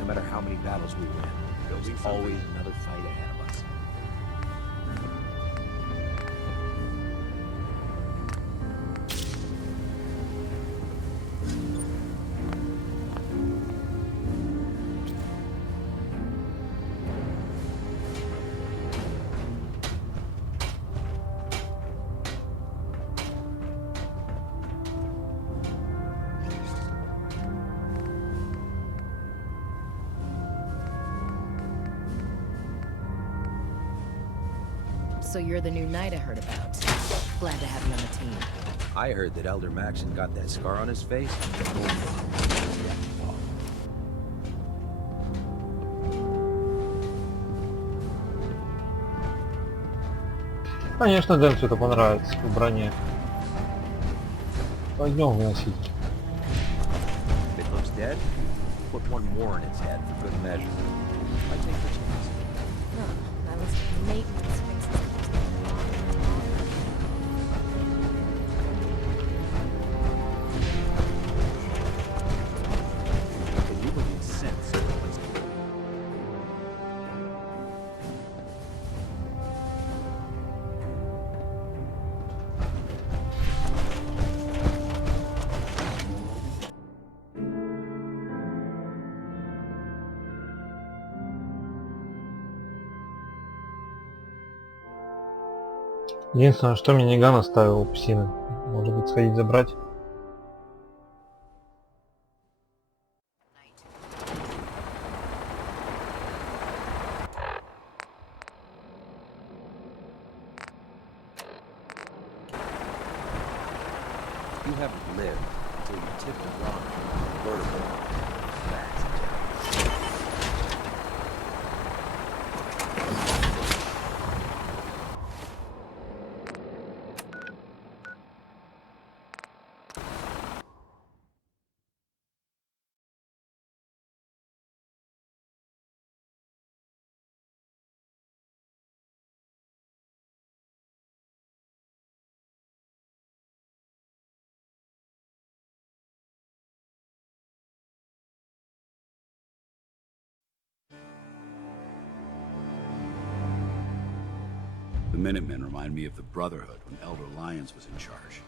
No matter how many battles we win, there's always another fight ahead of us. So you're the new knight I heard about. Glad to have you on the team. I heard that Elder Maxon got that scar on his face. Конечно, Дэнсу это понравится в броне. Пойдем выносить. If it looks dead, put one more in its head for good measure. I take the chance. No, that was maintenance fixes. Can you believe sense in the place? Единственное, что миниган оставил у псины. Может быть, сходить забрать? You haven't lived until you tip the rock vertical. That's it. The Minutemen remind me of the Brotherhood when Elder Lyons was in charge.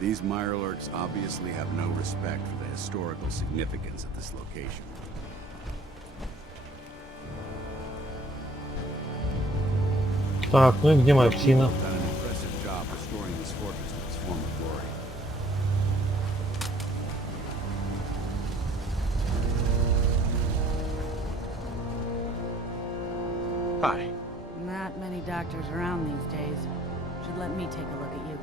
These Mirelurks obviously have no respect for the historical significance of this location. Так, ну и где моя псина? Done an impressive job restoring this fortress to its former glory. Hi. Not many doctors around these days. Should let me take a look at you.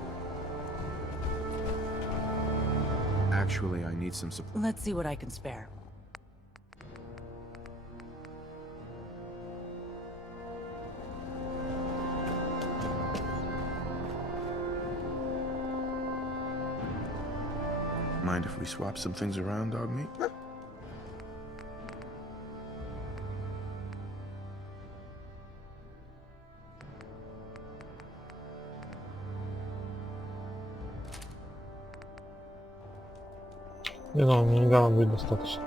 Actually, I need some support. Let's see what I can spare. Mind if we swap some things around, dog meat? Не знаю, мне недавно будет достаточно.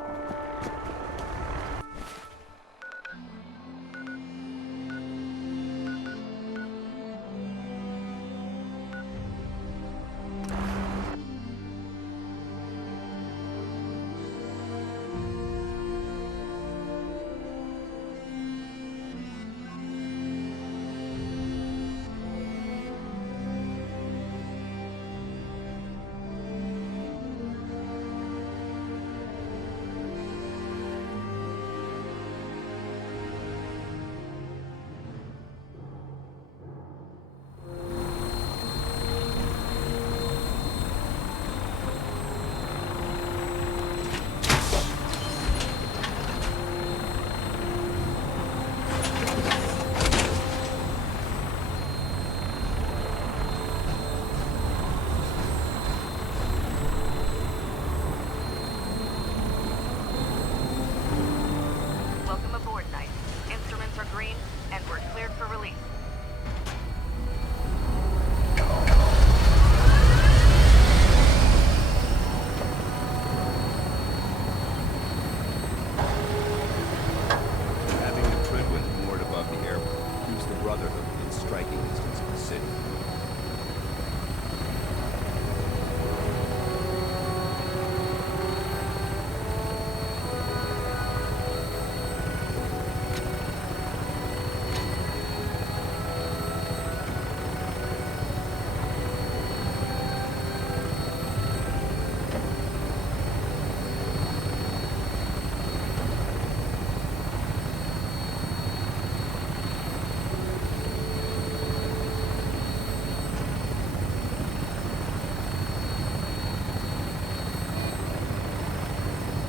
Welcome aboard, Knight. Instruments are green, and we're cleared for release. Having the Tridwins moored above the airport keeps the Brotherhood within striking distance of the city.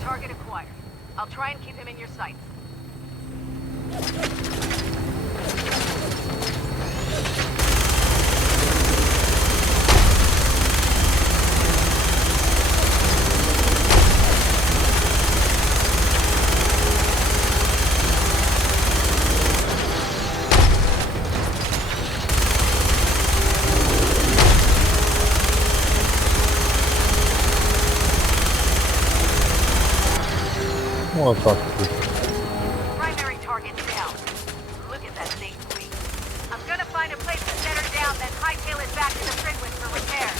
Target acquired. I'll try and keep him in your sights. Вот так. Primary target down. Look at that thing bleed. I'm gonna find a place to set her down, then hightail it back to the Tridwins for repair.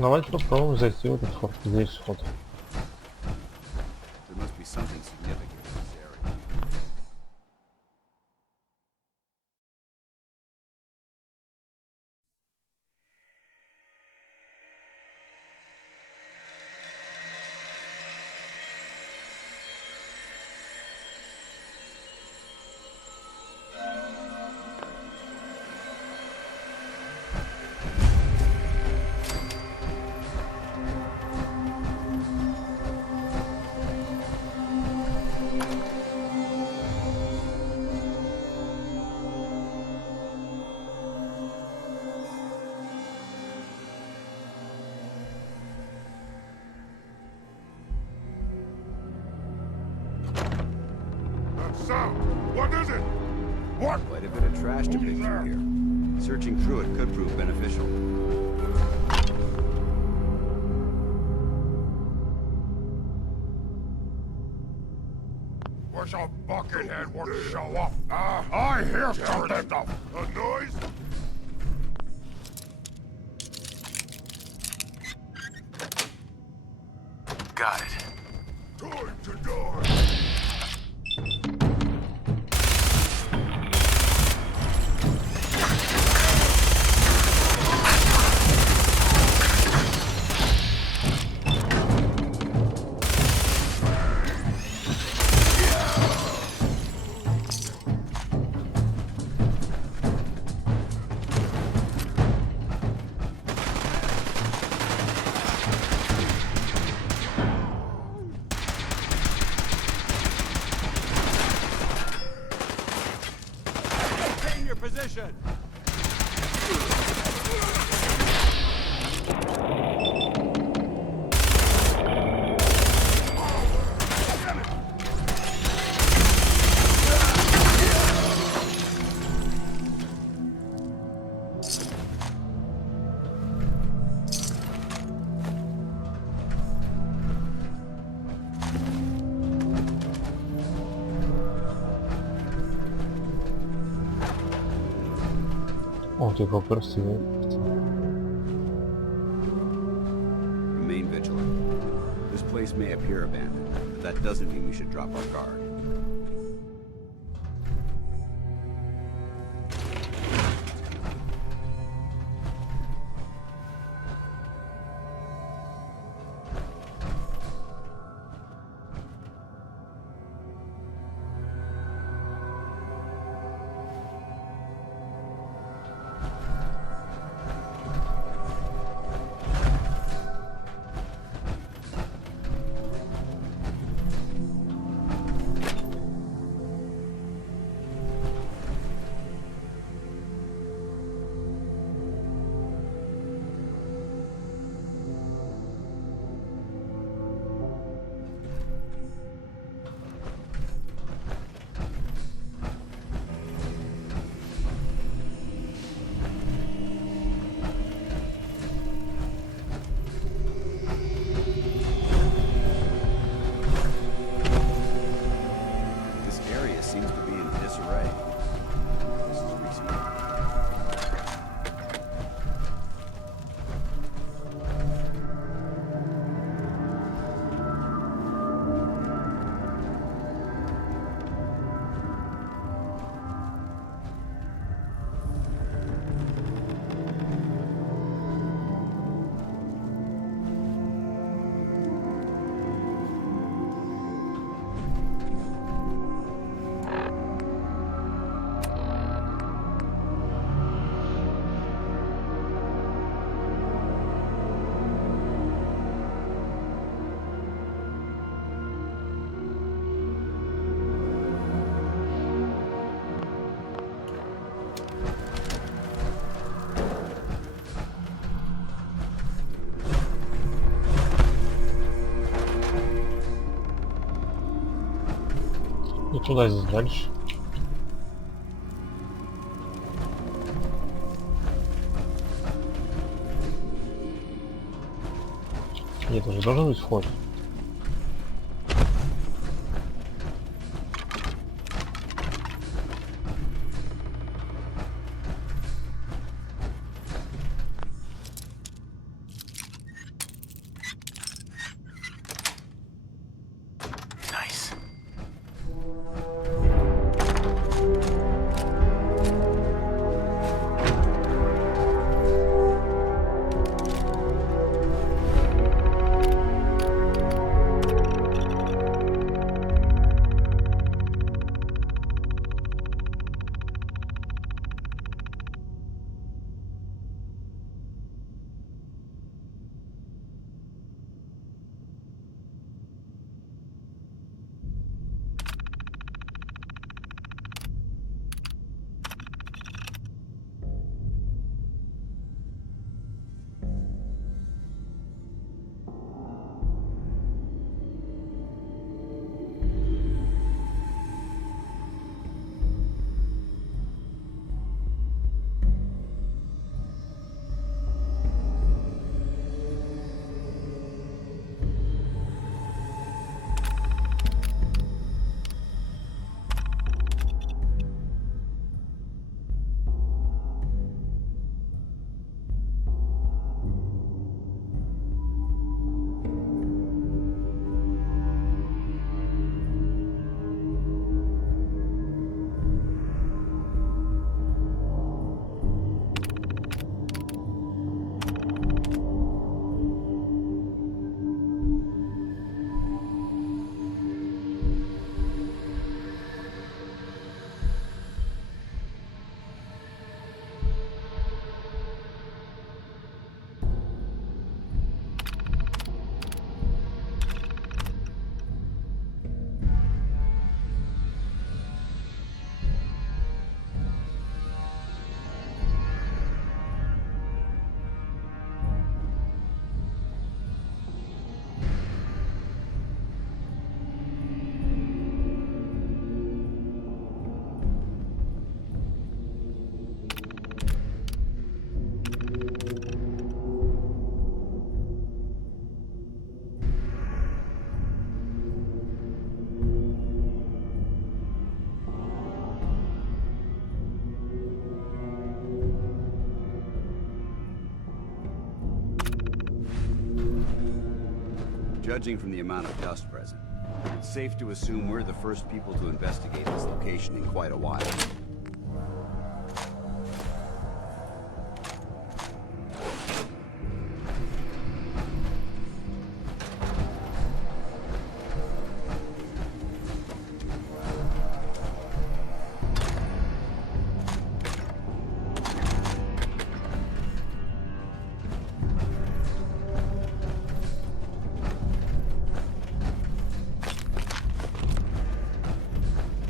Давайте попробуем зайти в этот вход. Здесь вход. There must be something significant in this area. What is it? What? Quite a bit of trash to pick through here. Searching through it could prove beneficial. Wish a buckethead would show up. I hear something. A noise? Got it. Time to die. Maintain your position. О, типа красивый. Remain vigilant. This place may appear abandoned, but that doesn't mean we should drop our guard. This area seems to be in disarray. This is reasonable. И туда здесь дальше. Нет, это же должен быть вход. Judging from the amount of dust present, it's safe to assume we're the first people to investigate this location in quite a while.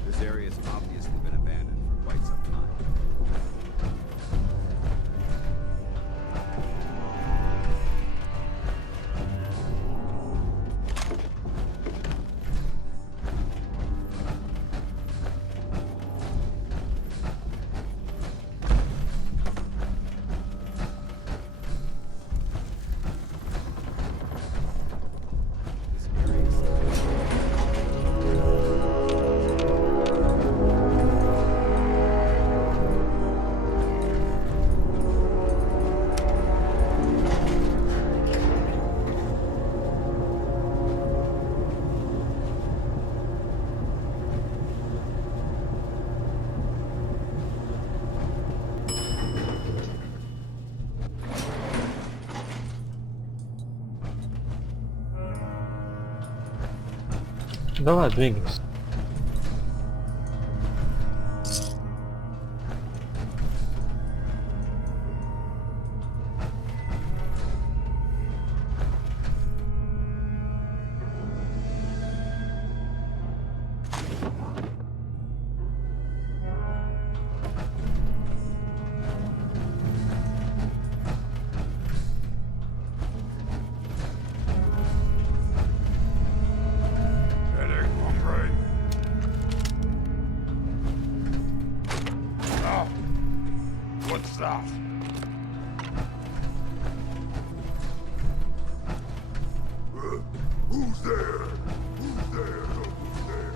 This area has obviously been abandoned for quite some time. Давай, двигаемся. Getting hungry. Ah, what's that? Who's there? Who's there? Who's there?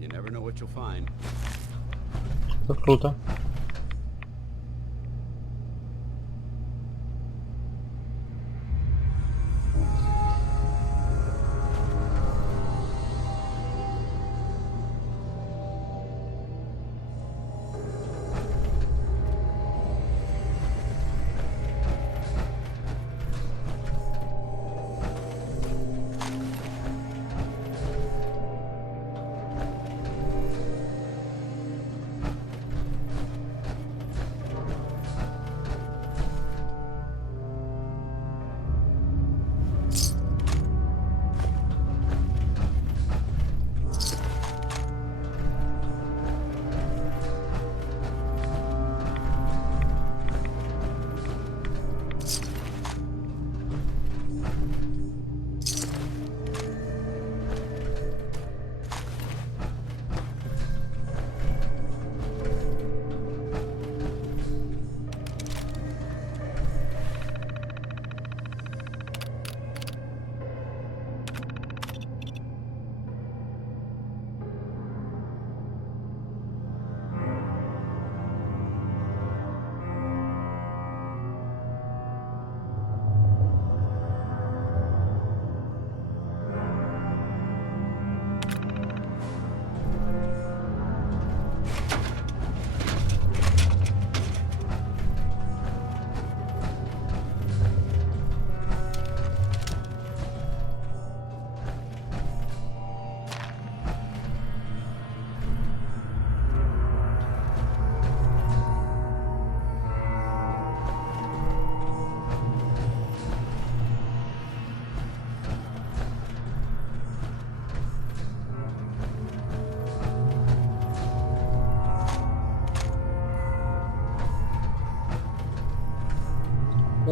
You never know what you'll find. Это круто.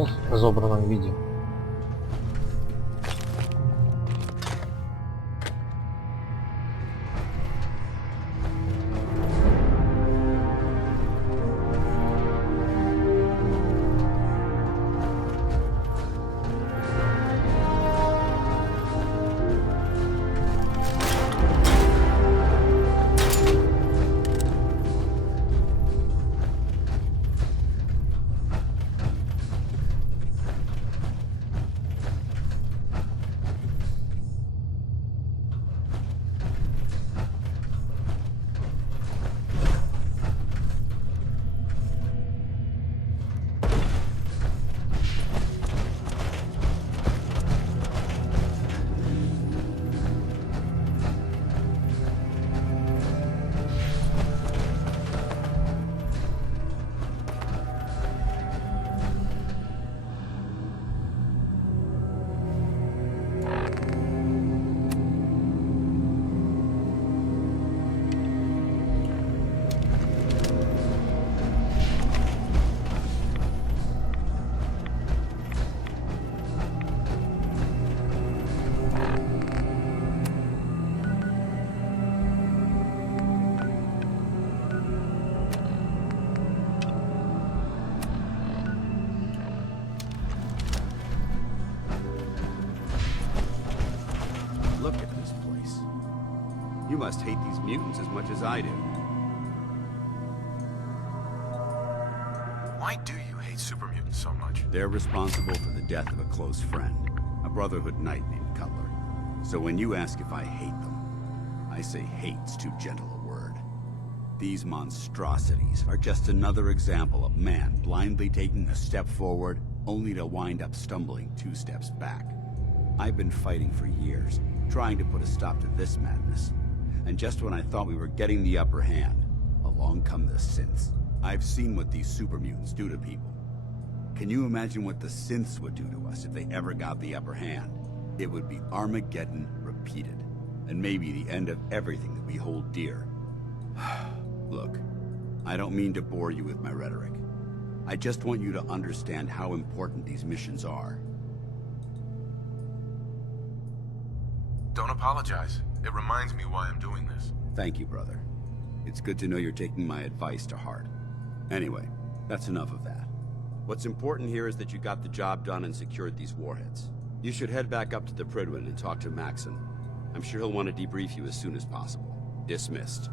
в разобранном виде. Look at this place. You must hate these mutants as much as I do. Why do you hate super mutants so much? They're responsible for the death of a close friend, a Brotherhood knight named Cutler. So when you ask if I hate them, I say hate's too gentle a word. These monstrosities are just another example of man blindly taking a step forward, only to wind up stumbling 2 steps back. I've been fighting for years, trying to put a stop to this madness. And just when I thought we were getting the upper hand, along come the synths. I've seen what these super mutants do to people. Can you imagine what the synths would do to us if they ever got the upper hand? It would be Armageddon repeated, and maybe the end of everything that we hold dear. Look, I don't mean to bore you with my rhetoric. I just want you to understand how important these missions are. Don't apologize. It reminds me why I'm doing this. Thank you, brother. It's good to know you're taking my advice to heart. Anyway, that's enough of that. What's important here is that you got the job done and secured these warheads. You should head back up to the Prydwen and talk to Maxon. I'm sure he'll want to debrief you as soon as possible. Dismissed.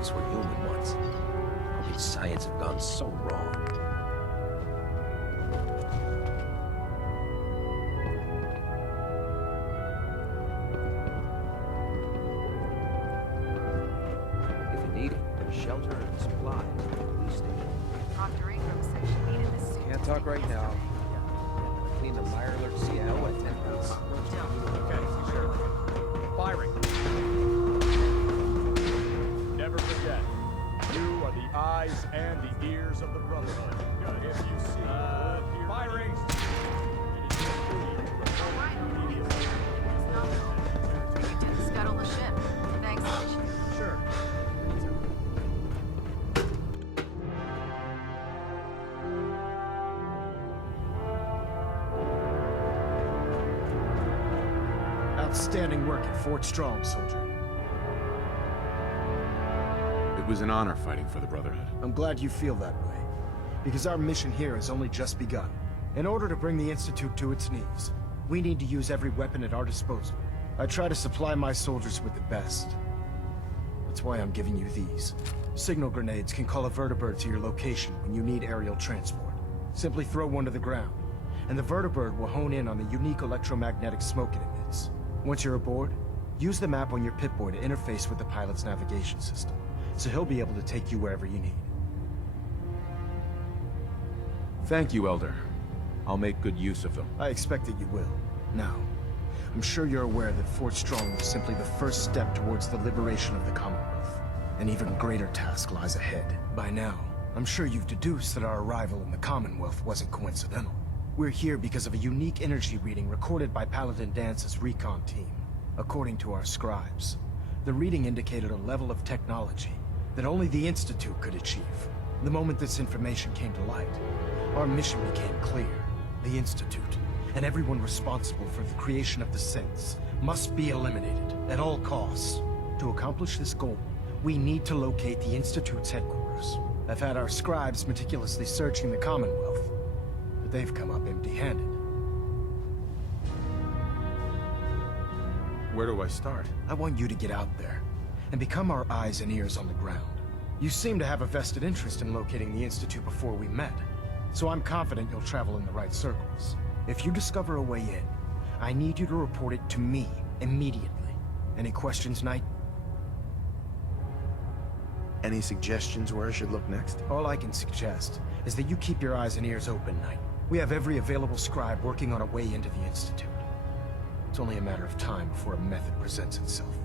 things were human once. All these science have gone so wrong. If you need it, shelter and supplies at the police station. Dr. Ingram said she needed this suit. Can't talk right now. Clean the Meyer alert CL at 10 minutes. Okay, sure. Firing. Never forget, you are the eyes and the ears of the Brotherhood. If you see firing. We need to scuttle the ship. Thanks, Mitch. Sure. Outstanding work at Fort Strong, soldier. It was an honor fighting for the Brotherhood. I'm glad you feel that way, because our mission here has only just begun. In order to bring the Institute to its knees, we need to use every weapon at our disposal. I try to supply my soldiers with the best. That's why I'm giving you these. Signal grenades can call a vertibird to your location when you need aerial transport. Simply throw one to the ground, and the vertibird will hone in on the unique electromagnetic smoke it emits. Once you're aboard, use the map on your Pip-Boy to interface with the pilot's navigation system, so he'll be able to take you wherever you need. Thank you, Elder. I'll make good use of them. I expect that you will. Now, I'm sure you're aware that Fort Strong was simply the first step towards the liberation of the Commonwealth. An even greater task lies ahead. By now, I'm sure you've deduced that our arrival in the Commonwealth wasn't coincidental. We're here because of a unique energy reading recorded by Paladin Dance's recon team. According to our scribes, the reading indicated a level of technology that only the Institute could achieve. The moment this information came to light, our mission became clear. The Institute, and everyone responsible for the creation of the synths, must be eliminated at all costs. To accomplish this goal, we need to locate the Institute's headquarters. I've had our scribes meticulously searching the Commonwealth, but they've come up empty-handed. Where do I start? I want you to get out there and become our eyes and ears on the ground. You seem to have a vested interest in locating the Institute before we met, so I'm confident you'll travel in the right circles. If you discover a way in, I need you to report it to me immediately. Any questions, Knight? Any suggestions where I should look next? All I can suggest is that you keep your eyes and ears open, Knight. We have every available scribe working on a way into the Institute. It's only a matter of time before a method presents itself.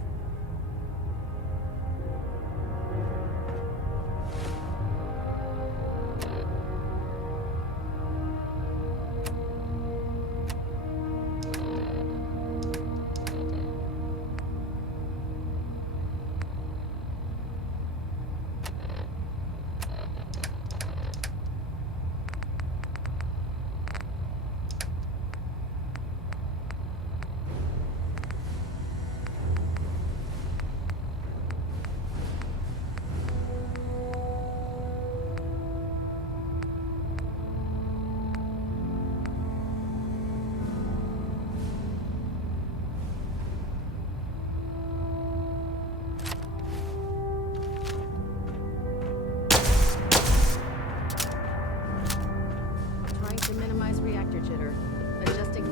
Trying to minimize reactor jitter. Adjusting.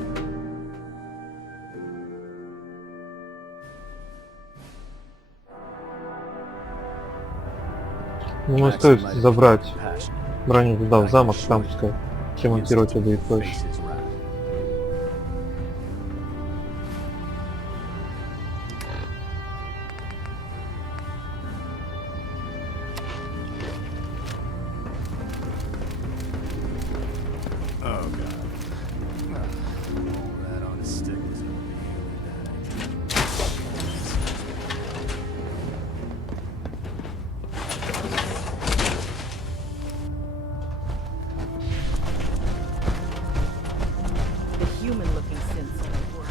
Думаю, стоит забрать броню туда, в замок, там пускай ремонтировать будет проще. Oh god. All that on a stick was gonna be The human-looking synths are at work.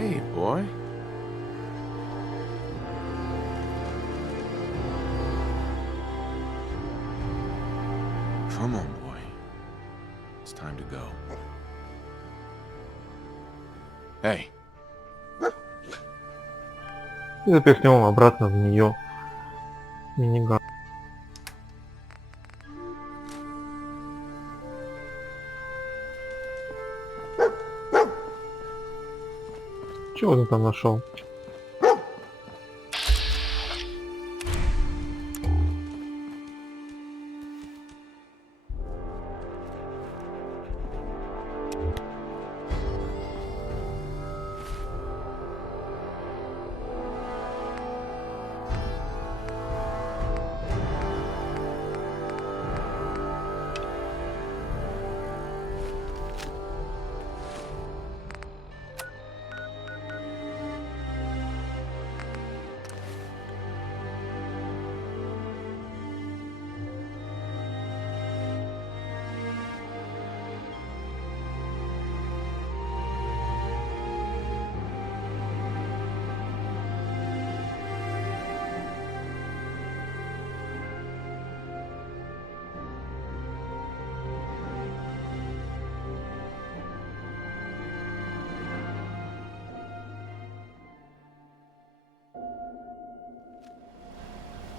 Hey, boy. Come on, boy. It's time to go. Hey. И запихнем обратно в нее миниган. Чего ты там нашел?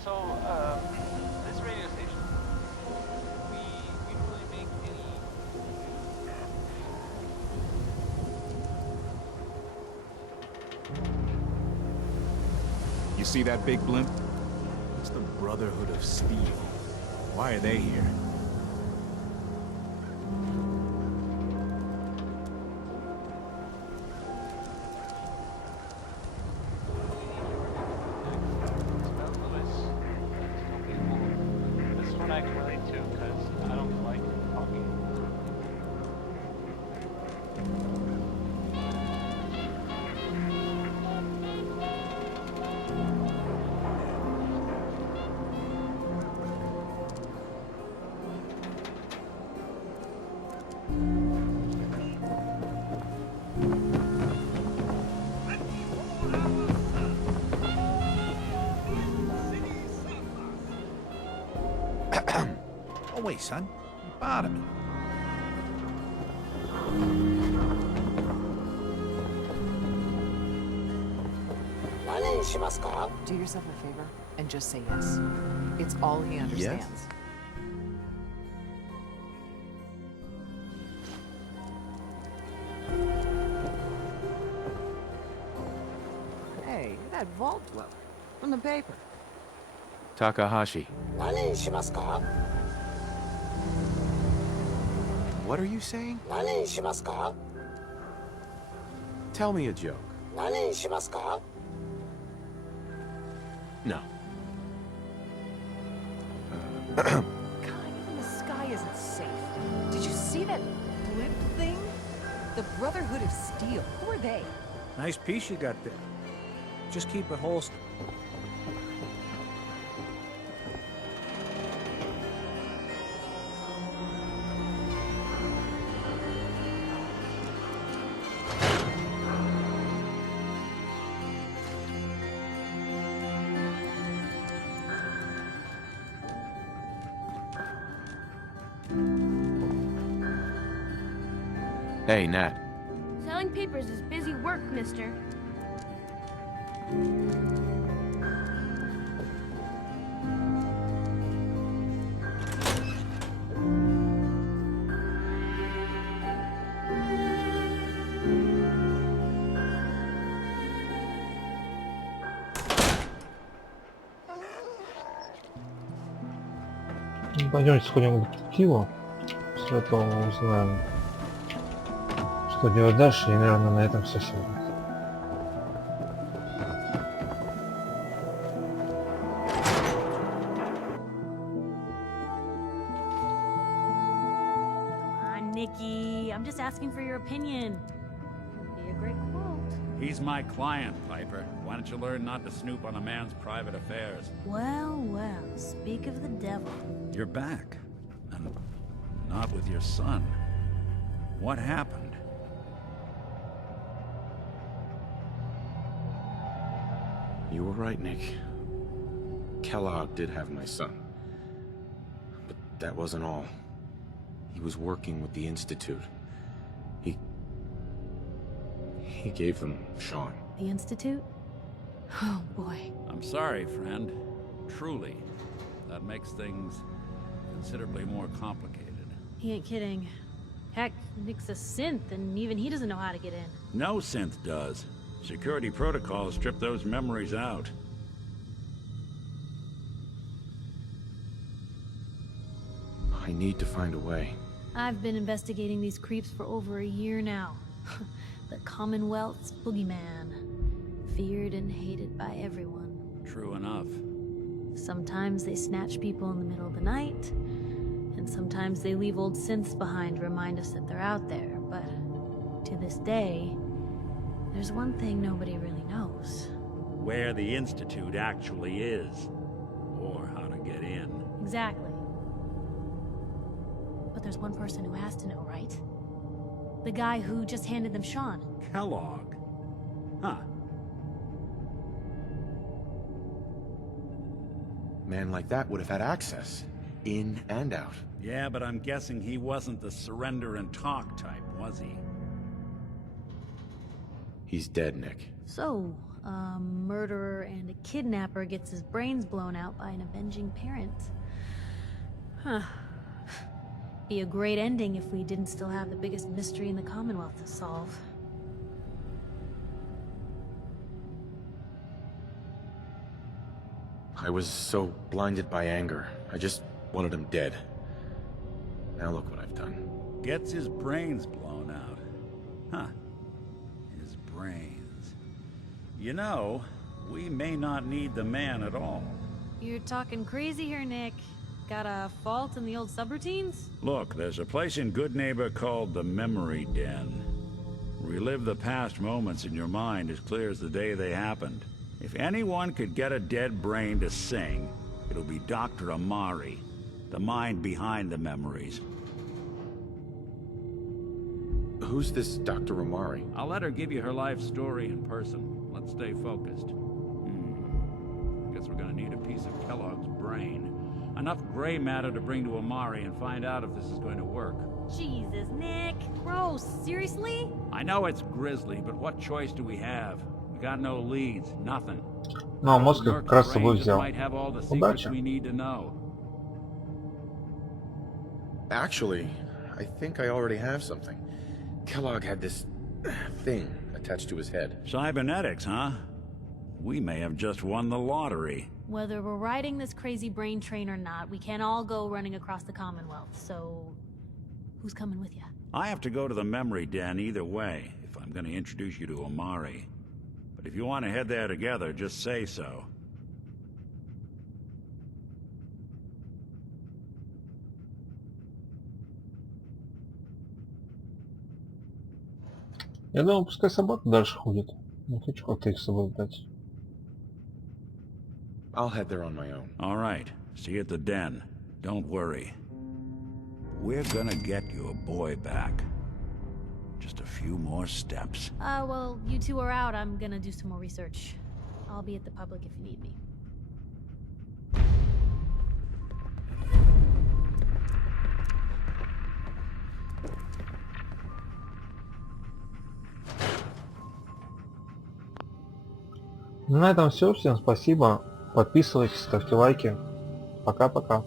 So, this radio station, we don't really make any... You see that big blimp? It's the Brotherhood of Steel. Why are they here? This one I can relate to, because I don't like talking. Oh, wait, son. You bothered me. Do yourself a favor and just say yes. It's all he understands. Hey, that vault dweller from the paper. Takahashi. What are you saying? Tell me a joke. No. God, even the sky isn't safe. Did you see that blimp thing? The Brotherhood of Steel. Who are they? Nice piece you got there. Just keep it holstered. Hey, Nat. Selling papers is busy work, mister. Пойдемте сходим к детективу. После этого мы узнаем, что делать дальше, и, наверное, на этом все сегодня. Come on, Nikki. I'm just asking for your opinion. Be a great quote. He's my client, Piper. Why don't you learn not to snoop on a man's private affairs? Well, well, speak of the devil. You're back. And not with your son. What happened? You were right, Nick. Kellogg did have my son. But that wasn't all. He was working with the Institute. He gave them Sean. The Institute? Oh, boy. I'm sorry, friend. Truly. That makes things considerably more complicated. He ain't kidding. Heck, Nick's a synth, and even he doesn't know how to get in. No synth does. Security protocols strip those memories out. I need to find a way. I've been investigating these creeps for over a year now. The Commonwealth's boogeyman. Feared and hated by everyone. True enough. Sometimes they snatch people in the middle of the night, and sometimes they leave old synths behind to remind us that they're out there, but to this day, there's one thing nobody really knows. Where the Institute actually is. Or how to get in. Exactly. But there's one person who has to know, right? The guy who just handed them Sean. Kellogg. Huh. Man like that would have had access. In and out. Yeah, but I'm guessing he wasn't the surrender and talk type, was he? He's dead, Nick. So, a murderer and a kidnapper gets his brains blown out by an avenging parent. Huh. Be a great ending if we didn't still have the biggest mystery in the Commonwealth to solve. I was so blinded by anger. I just wanted him dead. Now look what I've done. Gets his brains blown out. Huh. His brains. You know, we may not need the man at all. You're talking crazy here, Nick. Got a fault in the old subroutines? Look, there's a place in Good Neighbor called the Memory Den. Relive the past moments in your mind as clear as the day they happened. If anyone could get a dead brain to sing, it'll be Dr. Amari, the mind behind the memories. Who's this Dr. Amari? I'll let her give you her life story in person. Let's stay focused. Guess we're gonna need a piece of Kellogg's brain. Enough gray matter to bring to Amari and find out if this is going to work. Jesus, Nick. Gross. Seriously? I know it's grisly, but what choice do we have? We got no leads, nothing. Ну, а мозг как раз с собой взял. Might have all the secrets Удачи. we need to know. Actually, I think I already have something. Kellogg had this thing attached to his head. Cybernetics, huh? We may have just won the lottery. Whether we're riding this crazy brain train or not, we can't all go running across the Commonwealth, so... who's coming with you? I have to go to the Memory Den either way, if I'm going to introduce you to Amari. But if you want to head there together, just say so. Я думал, пускай собака дальше ходит. Не хочу как-то их с собой брать. I'll head there on my own. All right. See you at the den. Don't worry. We're gonna get your boy back. Just a few more steps. Well, you two are out. I'm gonna do some more research. I'll be at the public if you need me. Ну, на этом все. Всем спасибо. Подписывайтесь, ставьте лайки. Пока-пока.